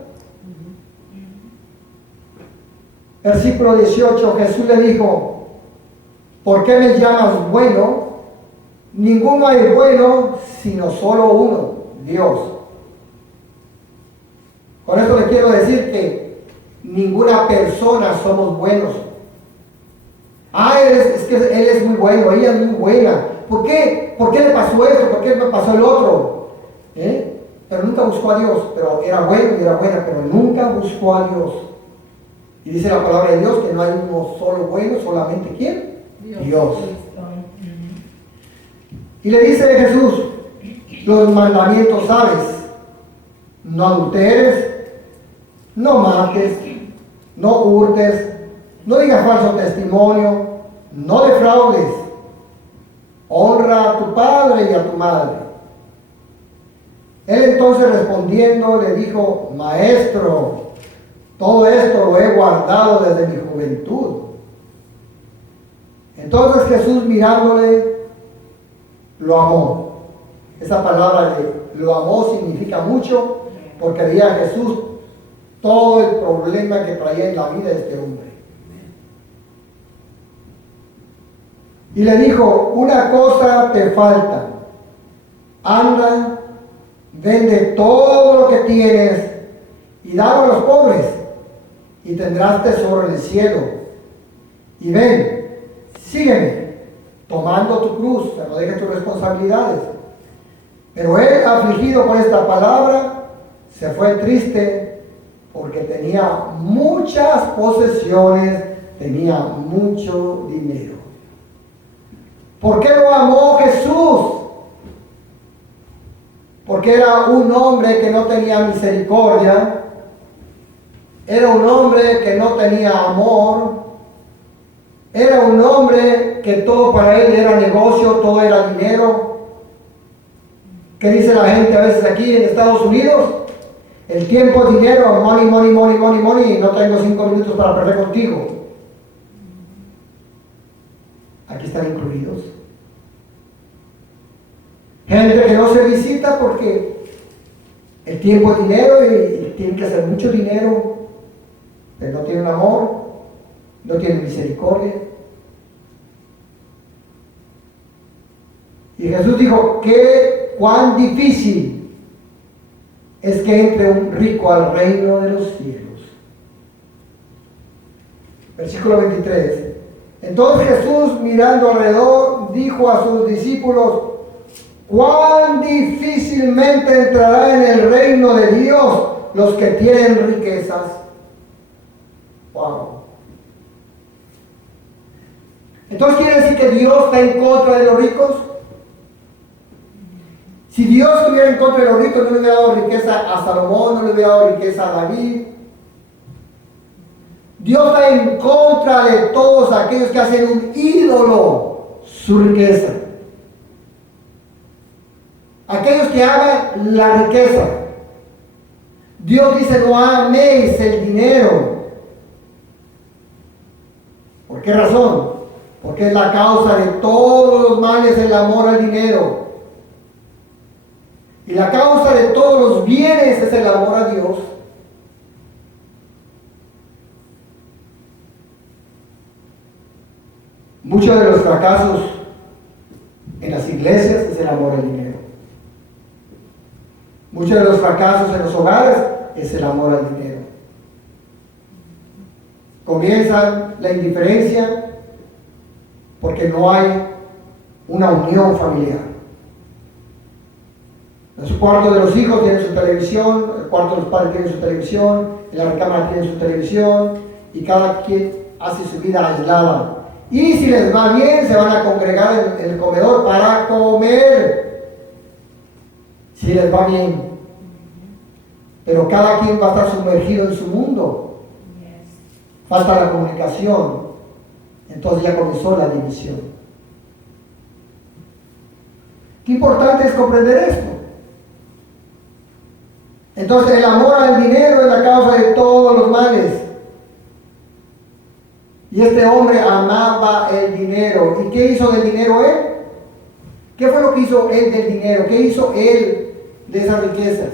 Versículo 18, Jesús le dijo: ¿por qué me llamas bueno? Ninguno hay bueno, sino solo uno, Dios. Con esto le quiero decir que ninguna persona somos buenos. Es que él es muy bueno, ella es muy buena. ¿Por qué? ¿Por qué le pasó esto? ¿Por qué me pasó el otro? Pero nunca buscó a Dios. Pero era bueno y era buena, pero nunca buscó a Dios. Y dice la palabra de Dios que no hay uno solo bueno, solamente ¿quién? Dios. Y le dice Jesús: los mandamientos sabes: no adulteres, no mates, no hurtes, no digas falso testimonio, no defraudes, honra a tu padre y a tu madre. Él entonces respondiendo le dijo: Maestro, todo esto lo he guardado desde mi juventud. Entonces Jesús, mirándole, lo amó. Esa palabra de lo amó significa mucho, porque veía a Jesús todo el problema que traía en la vida de este hombre. Y le dijo: una cosa te falta. Anda, vende todo lo que tienes y dalo a los pobres, y tendrás tesoro en el cielo. Y ven, sígueme, tomando tu cruz, no dejes tus responsabilidades. Pero él, afligido por esta palabra, se fue triste, porque tenía muchas posesiones, tenía mucho dinero. ¿Por qué lo amó Jesús? Porque era un hombre que no tenía misericordia, era un hombre que no tenía amor, era un hombre que todo para él era negocio, todo era dinero. ¿Qué dice la gente a veces aquí en Estados Unidos? El tiempo es dinero, money, money, money, money, money, y no tengo 5 minutos para perder contigo. Aquí están incluidos. Gente que no se visita porque el tiempo es dinero y tiene que hacer mucho dinero, pero no tienen amor, no tienen misericordia. Y Jesús dijo: cuán difícil es que entre un rico al reino de los cielos. Versículo 23. Entonces Jesús, mirando alrededor, dijo a sus discípulos: cuán difícilmente entrará en el reino de Dios los que tienen riquezas. Wow. Entonces, ¿quiere decir que Dios está en contra de los ricos? Si Dios estuviera en contra de los ricos, no le hubiera dado riqueza a Salomón, no le hubiera dado riqueza a David. Dios está en contra de todos aquellos que hacen un ídolo su riqueza. Aquellos que aman la riqueza. Dios dice: no améis el dinero. ¿Por qué razón? Porque es la causa de todos los males el amor al dinero. Y la causa de todos los bienes es el amor a Dios. Muchos de los fracasos en las iglesias es el amor al dinero. Muchos de los fracasos en los hogares es el amor al dinero. Comienza la indiferencia porque no hay una unión familiar. En su cuarto de los hijos tienen su televisión, el cuarto de los padres tiene su televisión, en la recámara tienen su televisión, y cada quien hace su vida aislada. Y si les va bien, se van a congregar en el comedor para comer. Si les va bien. Pero cada quien va a estar sumergido en su mundo. Falta la comunicación. Entonces ya comenzó la división. Qué importante es comprender esto. Entonces el amor al dinero es la causa de todos los males. Y este hombre amaba el dinero. ¿Y qué hizo del dinero él? ¿Qué fue lo que hizo él del dinero? ¿Qué hizo él de esas riquezas?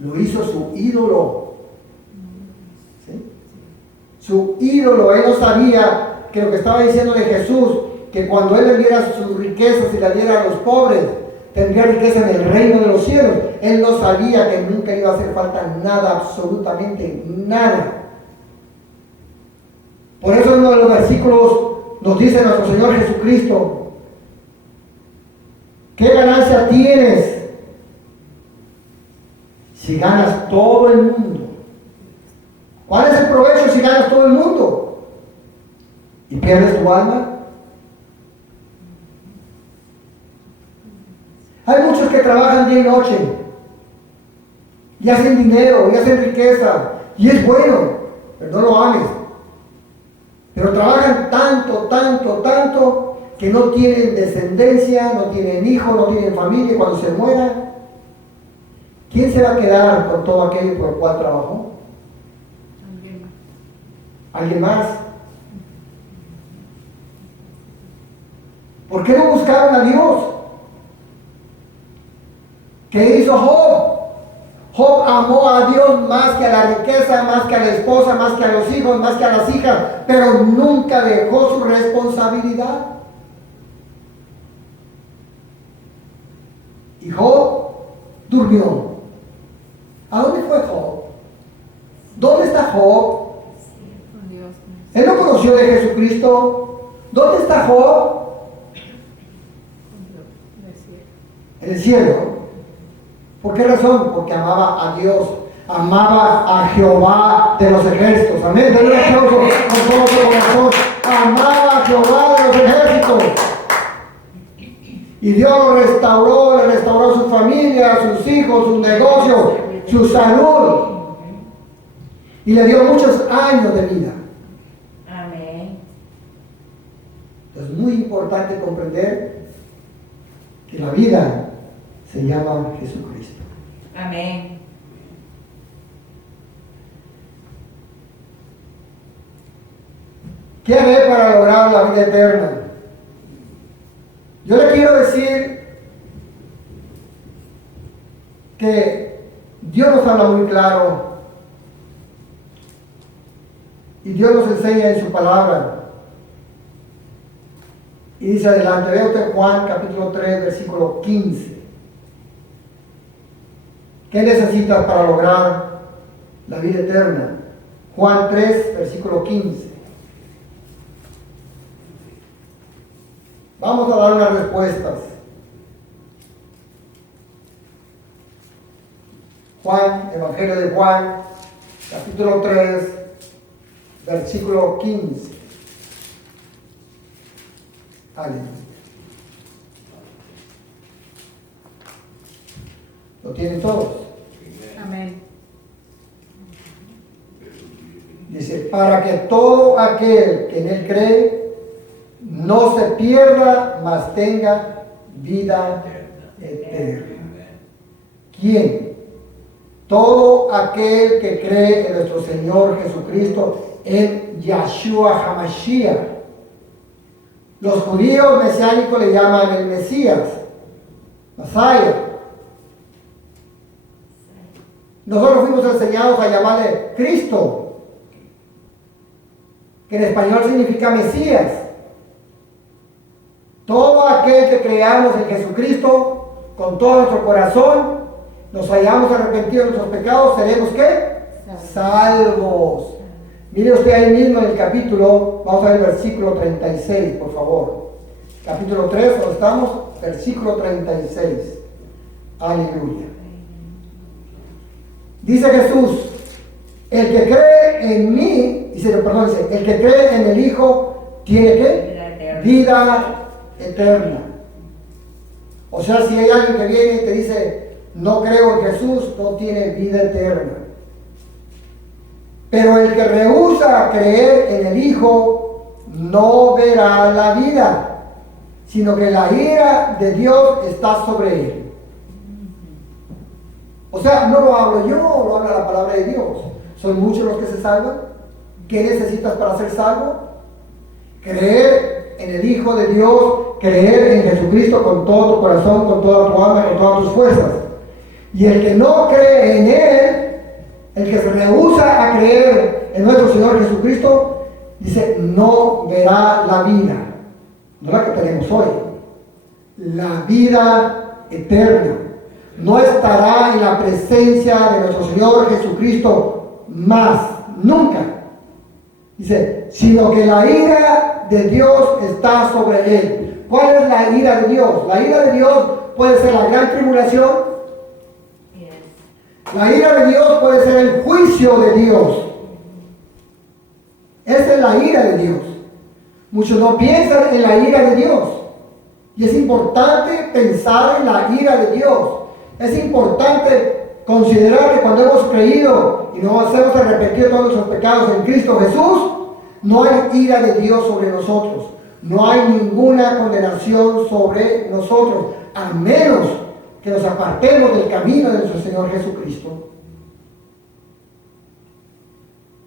Lo hizo su ídolo. ¿Sí? Su ídolo. Él no sabía que lo que estaba diciendo de Jesús, que cuando él le diera sus riquezas y las diera a los pobres, tendría riqueza en el reino de los cielos. Él no sabía que nunca iba a hacer falta nada, absolutamente nada. Por eso en uno de los versículos nos dice nuestro Señor Jesucristo: ¿qué ganancia tienes si ganas todo el mundo? ¿Cuál es el provecho si ganas todo el mundo y pierdes tu alma? Hay muchos que trabajan día y noche y hacen dinero y hacen riqueza, y es bueno, pero no lo ames. Pero trabajan tanto que no tienen descendencia, no tienen hijos, no tienen familia, y cuando se mueran, ¿quién se va a quedar con todo aquello por el cual trabajó? ¿Alguien más? ¿Por qué no buscaron a Dios? ¿Qué hizo Job? Job amó a Dios más que a la riqueza, más que a la esposa, más que a los hijos, más que a las hijas, pero nunca dejó su responsabilidad. Y Job durmió. ¿A dónde fue Job? ¿Dónde está Job? Él no conoció de Jesucristo. ¿Dónde está Job? En el cielo. ¿Por qué razón? Porque amaba a Dios, amaba a Jehová de los ejércitos. Amén. Denle un aplauso con todo su corazón. Amaba a Jehová de los ejércitos. Y Dios lo restauró, le restauró su familia, sus hijos, sus negocios, su salud. Y le dio muchos años de vida. Amén. Es muy importante comprender que la vida se llama Jesucristo. Amén. ¿Qué haré para lograr la vida eterna? Yo le quiero decir que Dios nos habla muy claro y Dios nos enseña en su palabra. Y dice adelante, vea usted Juan capítulo 3, versículo 15. ¿Qué necesitas para lograr la vida eterna? Juan 3, versículo 15. Vamos a dar unas respuestas. Juan, Evangelio de Juan, capítulo 3, versículo 15. Aleluya. ¿Lo tienen todos? Amén. Dice, para que todo aquel que en él cree no se pierda, mas tenga vida eterna. ¿Quién? Todo aquel que cree en nuestro Señor Jesucristo, en Yahshua HaMashiach. Los judíos mesiánicos le llaman el Mesías, Masaya. Nosotros fuimos enseñados a llamarle Cristo, que en español significa Mesías. Todo aquel que creamos en Jesucristo con todo nuestro corazón, nos hayamos arrepentido de nuestros pecados, seremos ¿qué? Salvos. Mire usted ahí mismo en el capítulo, vamos a ver el versículo 36, por favor. Capítulo 3, donde estamos, versículo 36. Aleluya. Dice Jesús, el que cree en mí, dice, el que cree en el Hijo, ¿tiene qué? Vida eterna. O sea, si hay alguien que viene y te dice, no creo en Jesús, no tiene vida eterna. Pero el que rehúsa creer en el Hijo, no verá la vida, sino que la ira de Dios está sobre él. O sea, no lo hablo yo, lo habla la palabra de Dios. Son muchos los que se salvan. ¿Qué necesitas para ser salvo? Creer en el Hijo de Dios, creer en Jesucristo con todo tu corazón, con toda tu alma, con todas tus fuerzas. Y el que no cree en Él, el que se rehúsa a creer en nuestro Señor Jesucristo, dice, no verá la vida, no la que tenemos hoy, la vida eterna. No estará en la presencia de nuestro Señor Jesucristo más, nunca. Dice, sino que la ira de Dios está sobre él. ¿Cuál es la ira de Dios? La ira de Dios puede ser la gran tribulación. La ira de Dios puede ser el juicio de Dios. Esa es la ira de Dios. Muchos no piensan en la ira de Dios. Y es importante pensar en la ira de Dios. Es importante considerar que cuando hemos creído y nos hemos arrepentido de todos nuestros pecados en Cristo Jesús, no hay ira de Dios sobre nosotros. No hay ninguna condenación sobre nosotros, a menos que nos apartemos del camino de nuestro Señor Jesucristo.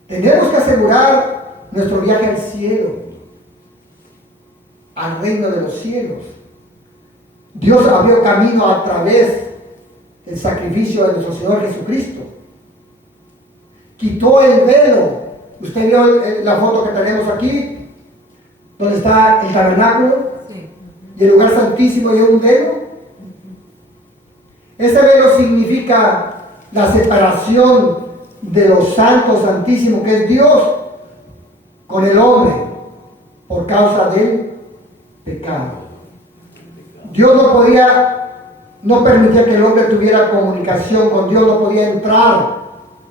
Tenemos que asegurar nuestro viaje al cielo, al reino de los cielos. Dios abrió camino a través del sacrificio de nuestro Señor Jesucristo. Quitó el velo. Usted vio la foto que tenemos aquí, donde está el tabernáculo, Sí. y el lugar santísimo y un velo. Ese velo significa la separación de lo santo, santísimo, que es Dios, con el hombre, por causa del pecado. Dios no permitía que el hombre tuviera comunicación con Dios, no podía entrar,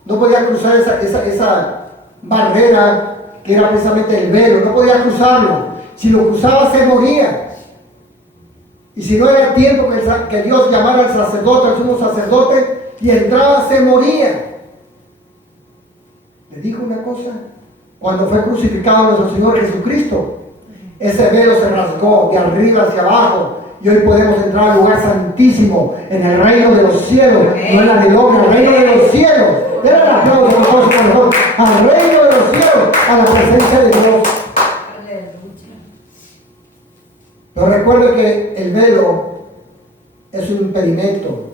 no podía cruzar esa barrera que era precisamente el velo, no podía cruzarlo. Si lo cruzaba se moría. Y si no era tiempo que Dios llamara al sacerdote, al sumo sacerdote, y entraba, se moría. Le dijo una cosa, cuando fue crucificado nuestro Señor Jesucristo, ese velo se rasgó de arriba hacia abajo, y hoy podemos entrar al lugar santísimo, en el reino de los cielos, no en la gloria, el reino de los cielos. Den el aplauso por favor, al reino de los cielos, a la presencia de Dios. Pero recuerde que el velo es un impedimento,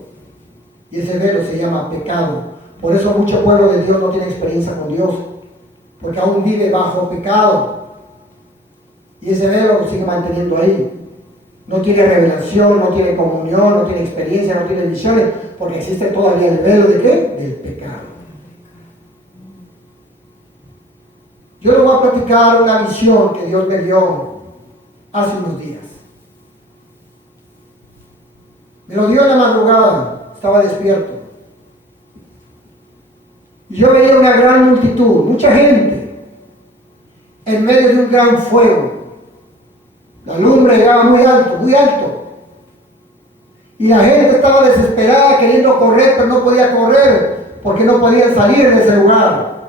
y ese velo se llama pecado. Por eso mucho pueblo de Dios no tiene experiencia con Dios, porque aún vive bajo pecado, y ese velo lo sigue manteniendo ahí. No tiene revelación, no tiene comunión, no tiene experiencia, no tiene visiones, porque existe todavía el velo de ¿qué? Del pecado. Yo les voy a platicar una visión que Dios me dio hace unos días. Me lo dio en la madrugada, estaba despierto. Y yo veía una gran multitud, mucha gente, en medio de un gran fuego. La lumbre llegaba muy alto, muy alto. Y la gente estaba desesperada queriendo correr, pero no podía correr porque no podían salir de ese lugar.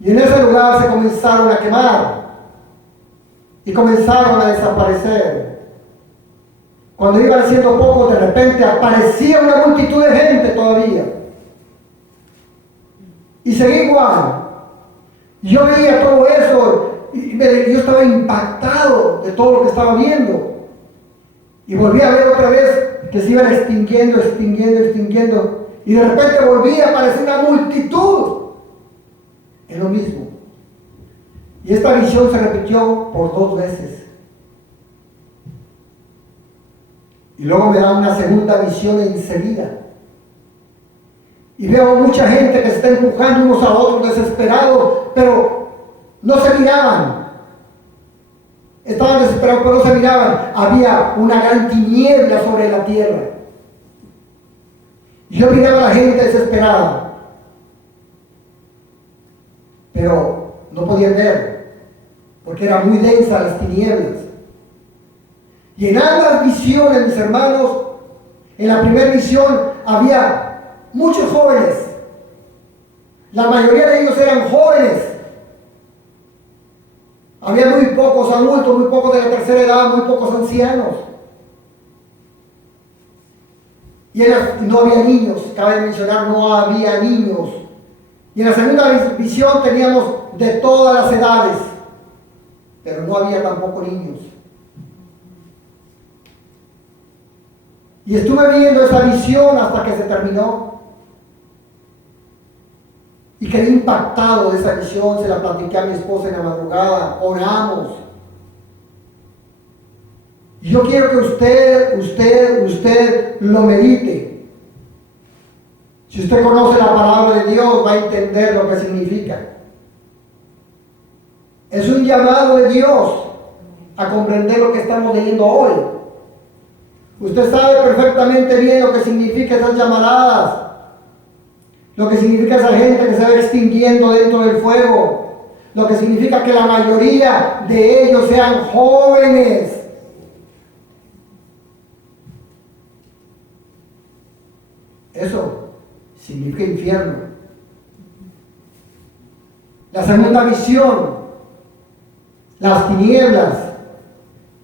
Y en ese lugar se comenzaron a quemar y comenzaron a desaparecer. Cuando iban haciendo poco, de repente aparecía una multitud de gente todavía. Y seguía igual. Y yo veía todo eso y yo estaba impactado de todo lo que estaba viendo. Y volví a ver otra vez que se iban extinguiendo. Y de repente volví a aparecer una multitud en lo mismo. Y esta visión se repitió por 2 veces. Y luego me da una segunda visión enseguida. Y veo mucha gente que se está empujando unos a otros desesperados, pero no se miraban. estaban desesperados, pero no se miraban. Había una gran tiniebla sobre la tierra. Yo miraba a la gente desesperada, pero no podían ver, porque eran muy densas las tinieblas. Y en ambas visiones, mis hermanos, en la primera visión había muchos jóvenes. La mayoría de ellos eran jóvenes. Había muy pocos adultos, muy pocos de la tercera edad, muy pocos ancianos. Y no había niños, cabe mencionar, no había niños. Y en la segunda visión teníamos de todas las edades, pero no había tampoco niños. Y estuve viendo esa visión hasta que se terminó. Y quedé impactado de esa visión, se la platiqué a mi esposa en la madrugada, oramos. Y yo quiero que usted lo medite. Si usted conoce la palabra de Dios, va a entender lo que significa. Es un llamado de Dios a comprender lo que estamos leyendo hoy. Usted sabe perfectamente bien lo que significa esas llamaradas, lo que significa esa gente que se va extinguiendo dentro del fuego, lo que significa que la mayoría de ellos sean jóvenes. Eso significa infierno. La segunda visión, las tinieblas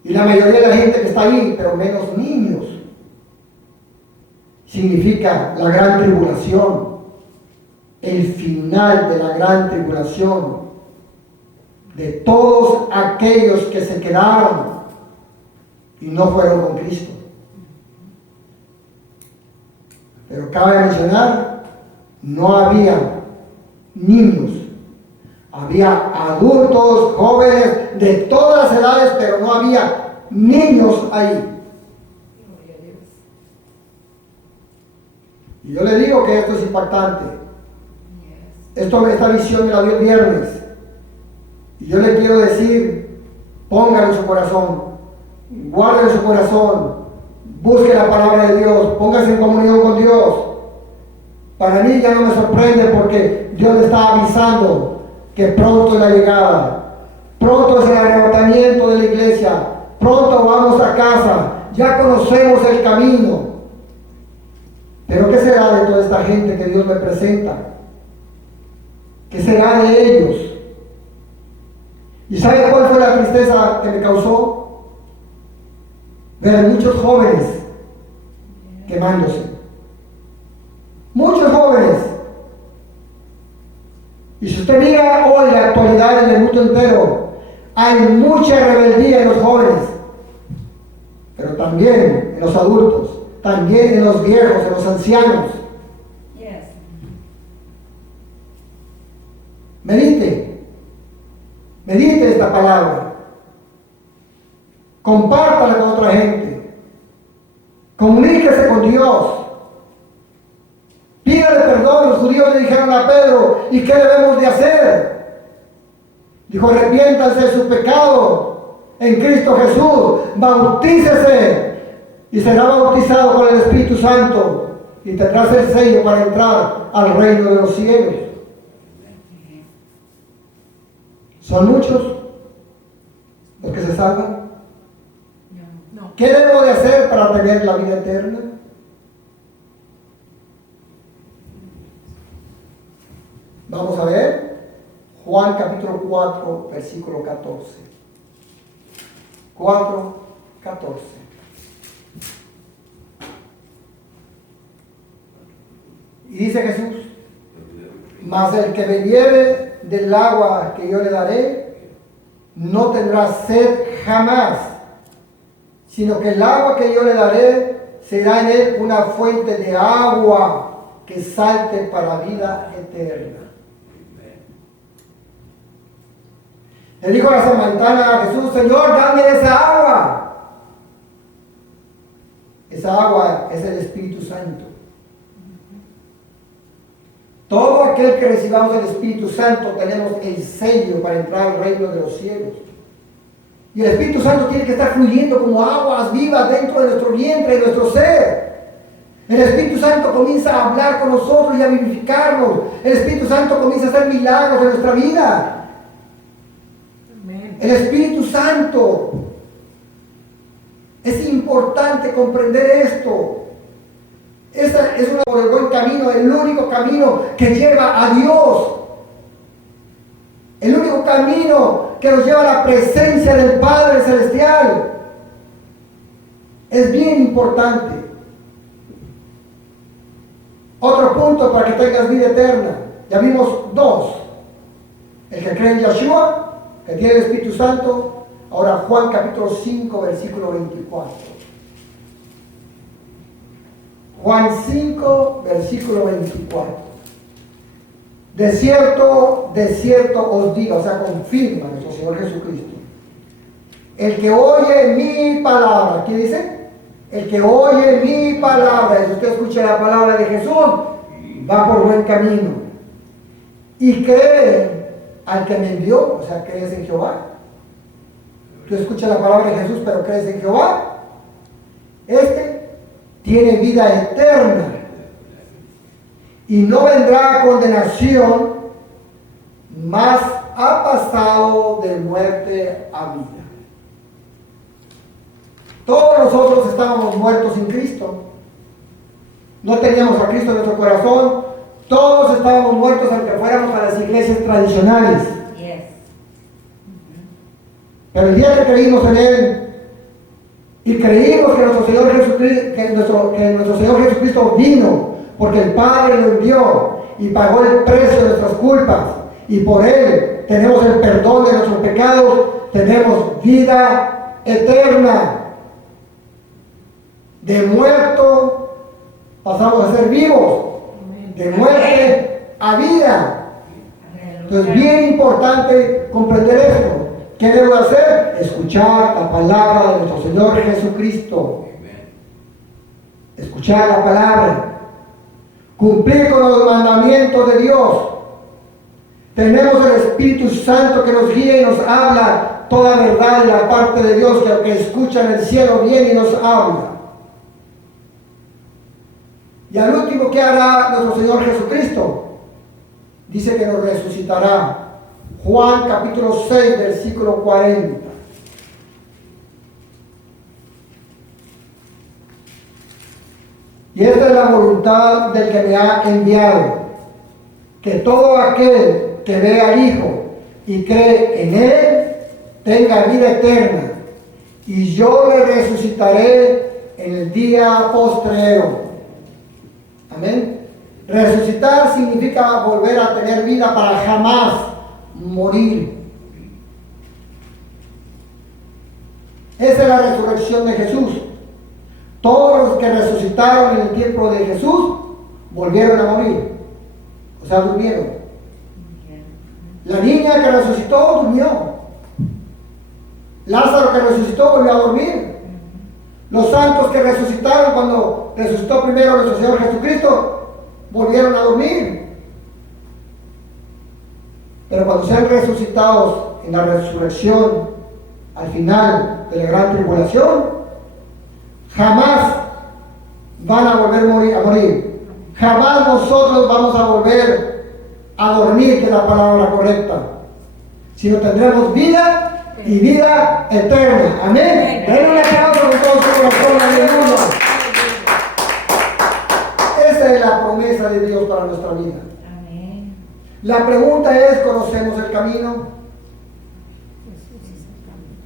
y la mayoría de la gente que está ahí, pero menos niños, significa la gran tribulación, el final de la gran tribulación, de todos aquellos que se quedaron y no fueron con Cristo. Pero cabe mencionar, no había niños, había adultos, jóvenes, de todas las edades, pero no había niños ahí. Y yo le digo que esto es impactante. Esta visión me la dio el viernes. Y yo le quiero decir, póngalo en su corazón, guárdelo en su corazón, busque la palabra de Dios, póngase en comunión con Dios. Para mí ya no me sorprende porque Dios le está avisando que pronto es la llegada, pronto es el arrebatamiento de la iglesia, pronto vamos a casa, ya conocemos el camino. Pero ¿qué será de toda esta gente que Dios me presenta? ¿Qué será de ellos? ¿Y sabe cuál fue la tristeza que me causó? Ver muchos jóvenes quemándose. Muchos jóvenes. Y si usted mira hoy la actualidad en el mundo entero, hay mucha rebeldía en los jóvenes, pero también en los adultos, también en los viejos, en los ancianos. Yes. Medite esta palabra, compártala con otra gente, comuníquese con Dios, pídale perdón. Los judíos le dijeron a Pedro, ¿y qué debemos de hacer? Dijo, arrepiéntanse de su pecado en Cristo Jesús, bautícese y será bautizado con el Espíritu Santo y tendrás el sello para entrar al reino de los cielos. ¿Son muchos los que se salvan? No. ¿Qué debo de hacer para tener la vida eterna? Vamos a ver Juan capítulo 4, versículo 14. 4, 14. Y dice Jesús, mas el que bebiere del agua que yo le daré, no tendrá sed jamás, sino que el agua que yo le daré será en él una fuente de agua que salte para vida eterna. Le dijo la samaritana a Jesús, Señor, dame esa agua. Esa agua es el Espíritu Santo. Todo aquel que recibamos el Espíritu Santo tenemos el sello para entrar al reino de los cielos. Y el Espíritu Santo tiene que estar fluyendo como aguas vivas dentro de nuestro vientre, de nuestro ser. El Espíritu Santo comienza a hablar con nosotros y a vivificarnos. El Espíritu Santo comienza a hacer milagros en nuestra vida. Amén. El Espíritu Santo. Es importante comprender esto. Esa es por el buen camino, el único camino que lleva a Dios. El único camino que nos lleva a la presencia del Padre Celestial. Es bien importante. Otro punto para que tengas vida eterna. Ya vimos dos. El que cree en Yeshua, que tiene el Espíritu Santo. Ahora Juan capítulo 5, versículo 24. Juan 5, versículo 24. De cierto os digo, o sea, confirma nuestro Señor Jesucristo. El que oye mi palabra, ¿qué dice? El que oye mi palabra, y si usted escucha la palabra de Jesús, va por buen camino. Y cree al que me envió, o sea, crees en Jehová. Tú escuchas la palabra de Jesús, pero crees en Jehová. Este tiene vida eterna. Y no vendrá a condenación, mas ha pasado de muerte a vida. Todos nosotros estábamos muertos sin Cristo. No teníamos a Cristo en nuestro corazón. Todos estábamos muertos aunque fuéramos a las iglesias tradicionales. Yes. Pero el día que creímos en Él y creímos que nuestro Señor Jesucristo, que nuestro Señor Jesucristo vino porque el Padre lo envió y pagó el precio de nuestras culpas, y por Él tenemos el perdón de nuestros pecados, tenemos vida eterna. De muerto pasamos a ser vivos, de muerte a vida. Entonces es bien importante comprender esto. ¿Qué debo hacer? Escuchar la palabra de nuestro Señor Jesucristo. Escuchar la palabra. Cumplir con los mandamientos de Dios. Tenemos el Espíritu Santo que nos guía y nos habla toda verdad de la parte de Dios, que escucha en el cielo viene y nos habla. Y al último, ¿qué hará nuestro Señor Jesucristo? Dice que nos resucitará. Juan capítulo 6, versículo 40. Y esta es la voluntad del que me ha enviado, que todo aquel que ve al Hijo y cree en Él tenga vida eterna, y yo le resucitaré en el día postrero. Amén. Resucitar significa volver a tener vida para jamás morir. Esa es la resurrección de Jesús. Todos los que resucitaron en el tiempo de Jesús volvieron a morir. O sea, durmieron. La niña que resucitó durmió. Lázaro que resucitó volvió a dormir. Los santos que resucitaron cuando resucitó primero nuestro Señor Jesucristo volvieron a dormir. Pero cuando sean resucitados en la resurrección al final de la gran tribulación, jamás van a volver a morir. Jamás nosotros vamos a volver a dormir, que es la palabra correcta, sino tendremos vida y vida eterna. Amén. Denle un aplauso con todo su corazón al mundo. Esa es la promesa de Dios para nuestra vida. Amén. La pregunta es, ¿conocemos el camino?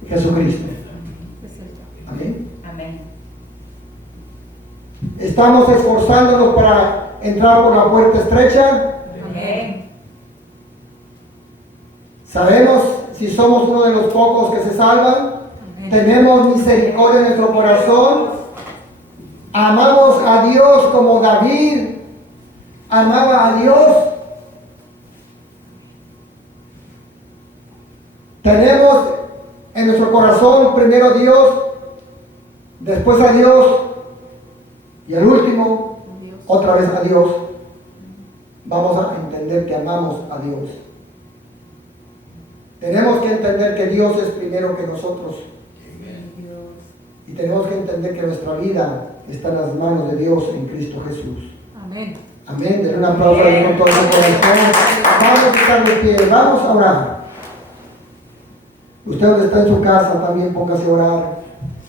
Jesucristo. Amén. Amén. ¿Estamos esforzándonos para entrar por la puerta estrecha? Amén. ¿Sabemos si somos uno de los pocos que se salvan? Amén. ¿Tenemos misericordia en nuestro corazón? ¿Amamos a Dios como David amaba a Dios? ¿Tenemos en nuestro corazón primero a Dios, después a Dios y al último otra vez a Dios? Vamos a entender que amamos a Dios. Tenemos que entender que Dios es primero que nosotros. Y tenemos que entender que nuestra vida está en las manos de Dios en Cristo Jesús. Amén. Amén. Denle un aplauso a Dios con todo su corazón. Vamos a estar de pie. Vamos a orar. Usted donde está en su casa también póngase a orar.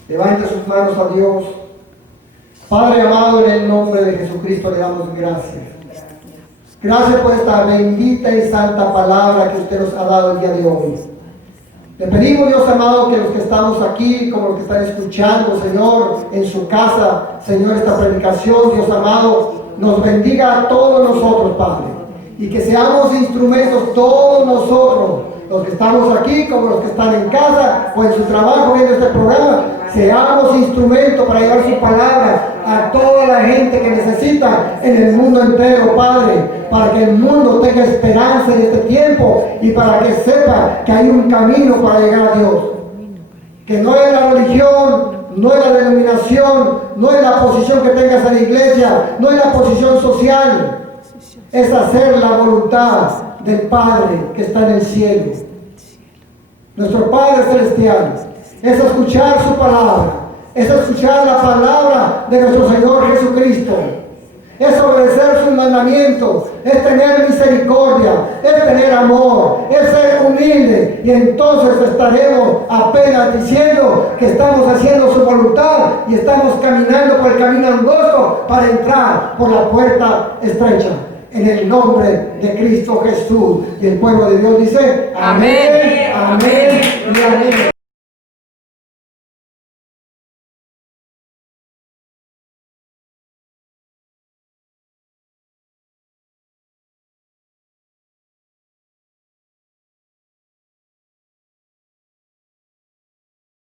Levante sus manos a Dios. Padre amado, en el nombre de Jesucristo le damos gracias. Gracias por esta bendita y santa palabra que usted nos ha dado el día de hoy. Le pedimos, Dios amado, que los que estamos aquí, como los que están escuchando, Señor, en su casa, Señor, esta predicación, Dios amado, nos bendiga a todos nosotros, Padre. Y que seamos instrumentos todos nosotros, los que estamos aquí, como los que están en casa o en su trabajo viendo este programa, seamos instrumentos para llevar su palabra a toda la gente que necesita en el mundo entero, Padre, para que el mundo tenga esperanza en este tiempo y para que sepa que hay un camino para llegar a Dios. Que no es la religión, no es la denominación, no es la posición que tengas en la iglesia, no es la posición social, es hacer la voluntad del Padre que está en el cielo. Nuestro Padre Celestial. Es escuchar su palabra, es escuchar la palabra de nuestro Señor Jesucristo, es obedecer sus mandamientos, es tener misericordia, es tener amor, es ser humilde, y entonces estaremos apenas diciendo que estamos haciendo su voluntad y estamos caminando por el camino angosto para entrar por la puerta estrecha. En el nombre de Cristo Jesús. Y el pueblo de Dios dice amén, amén y amén.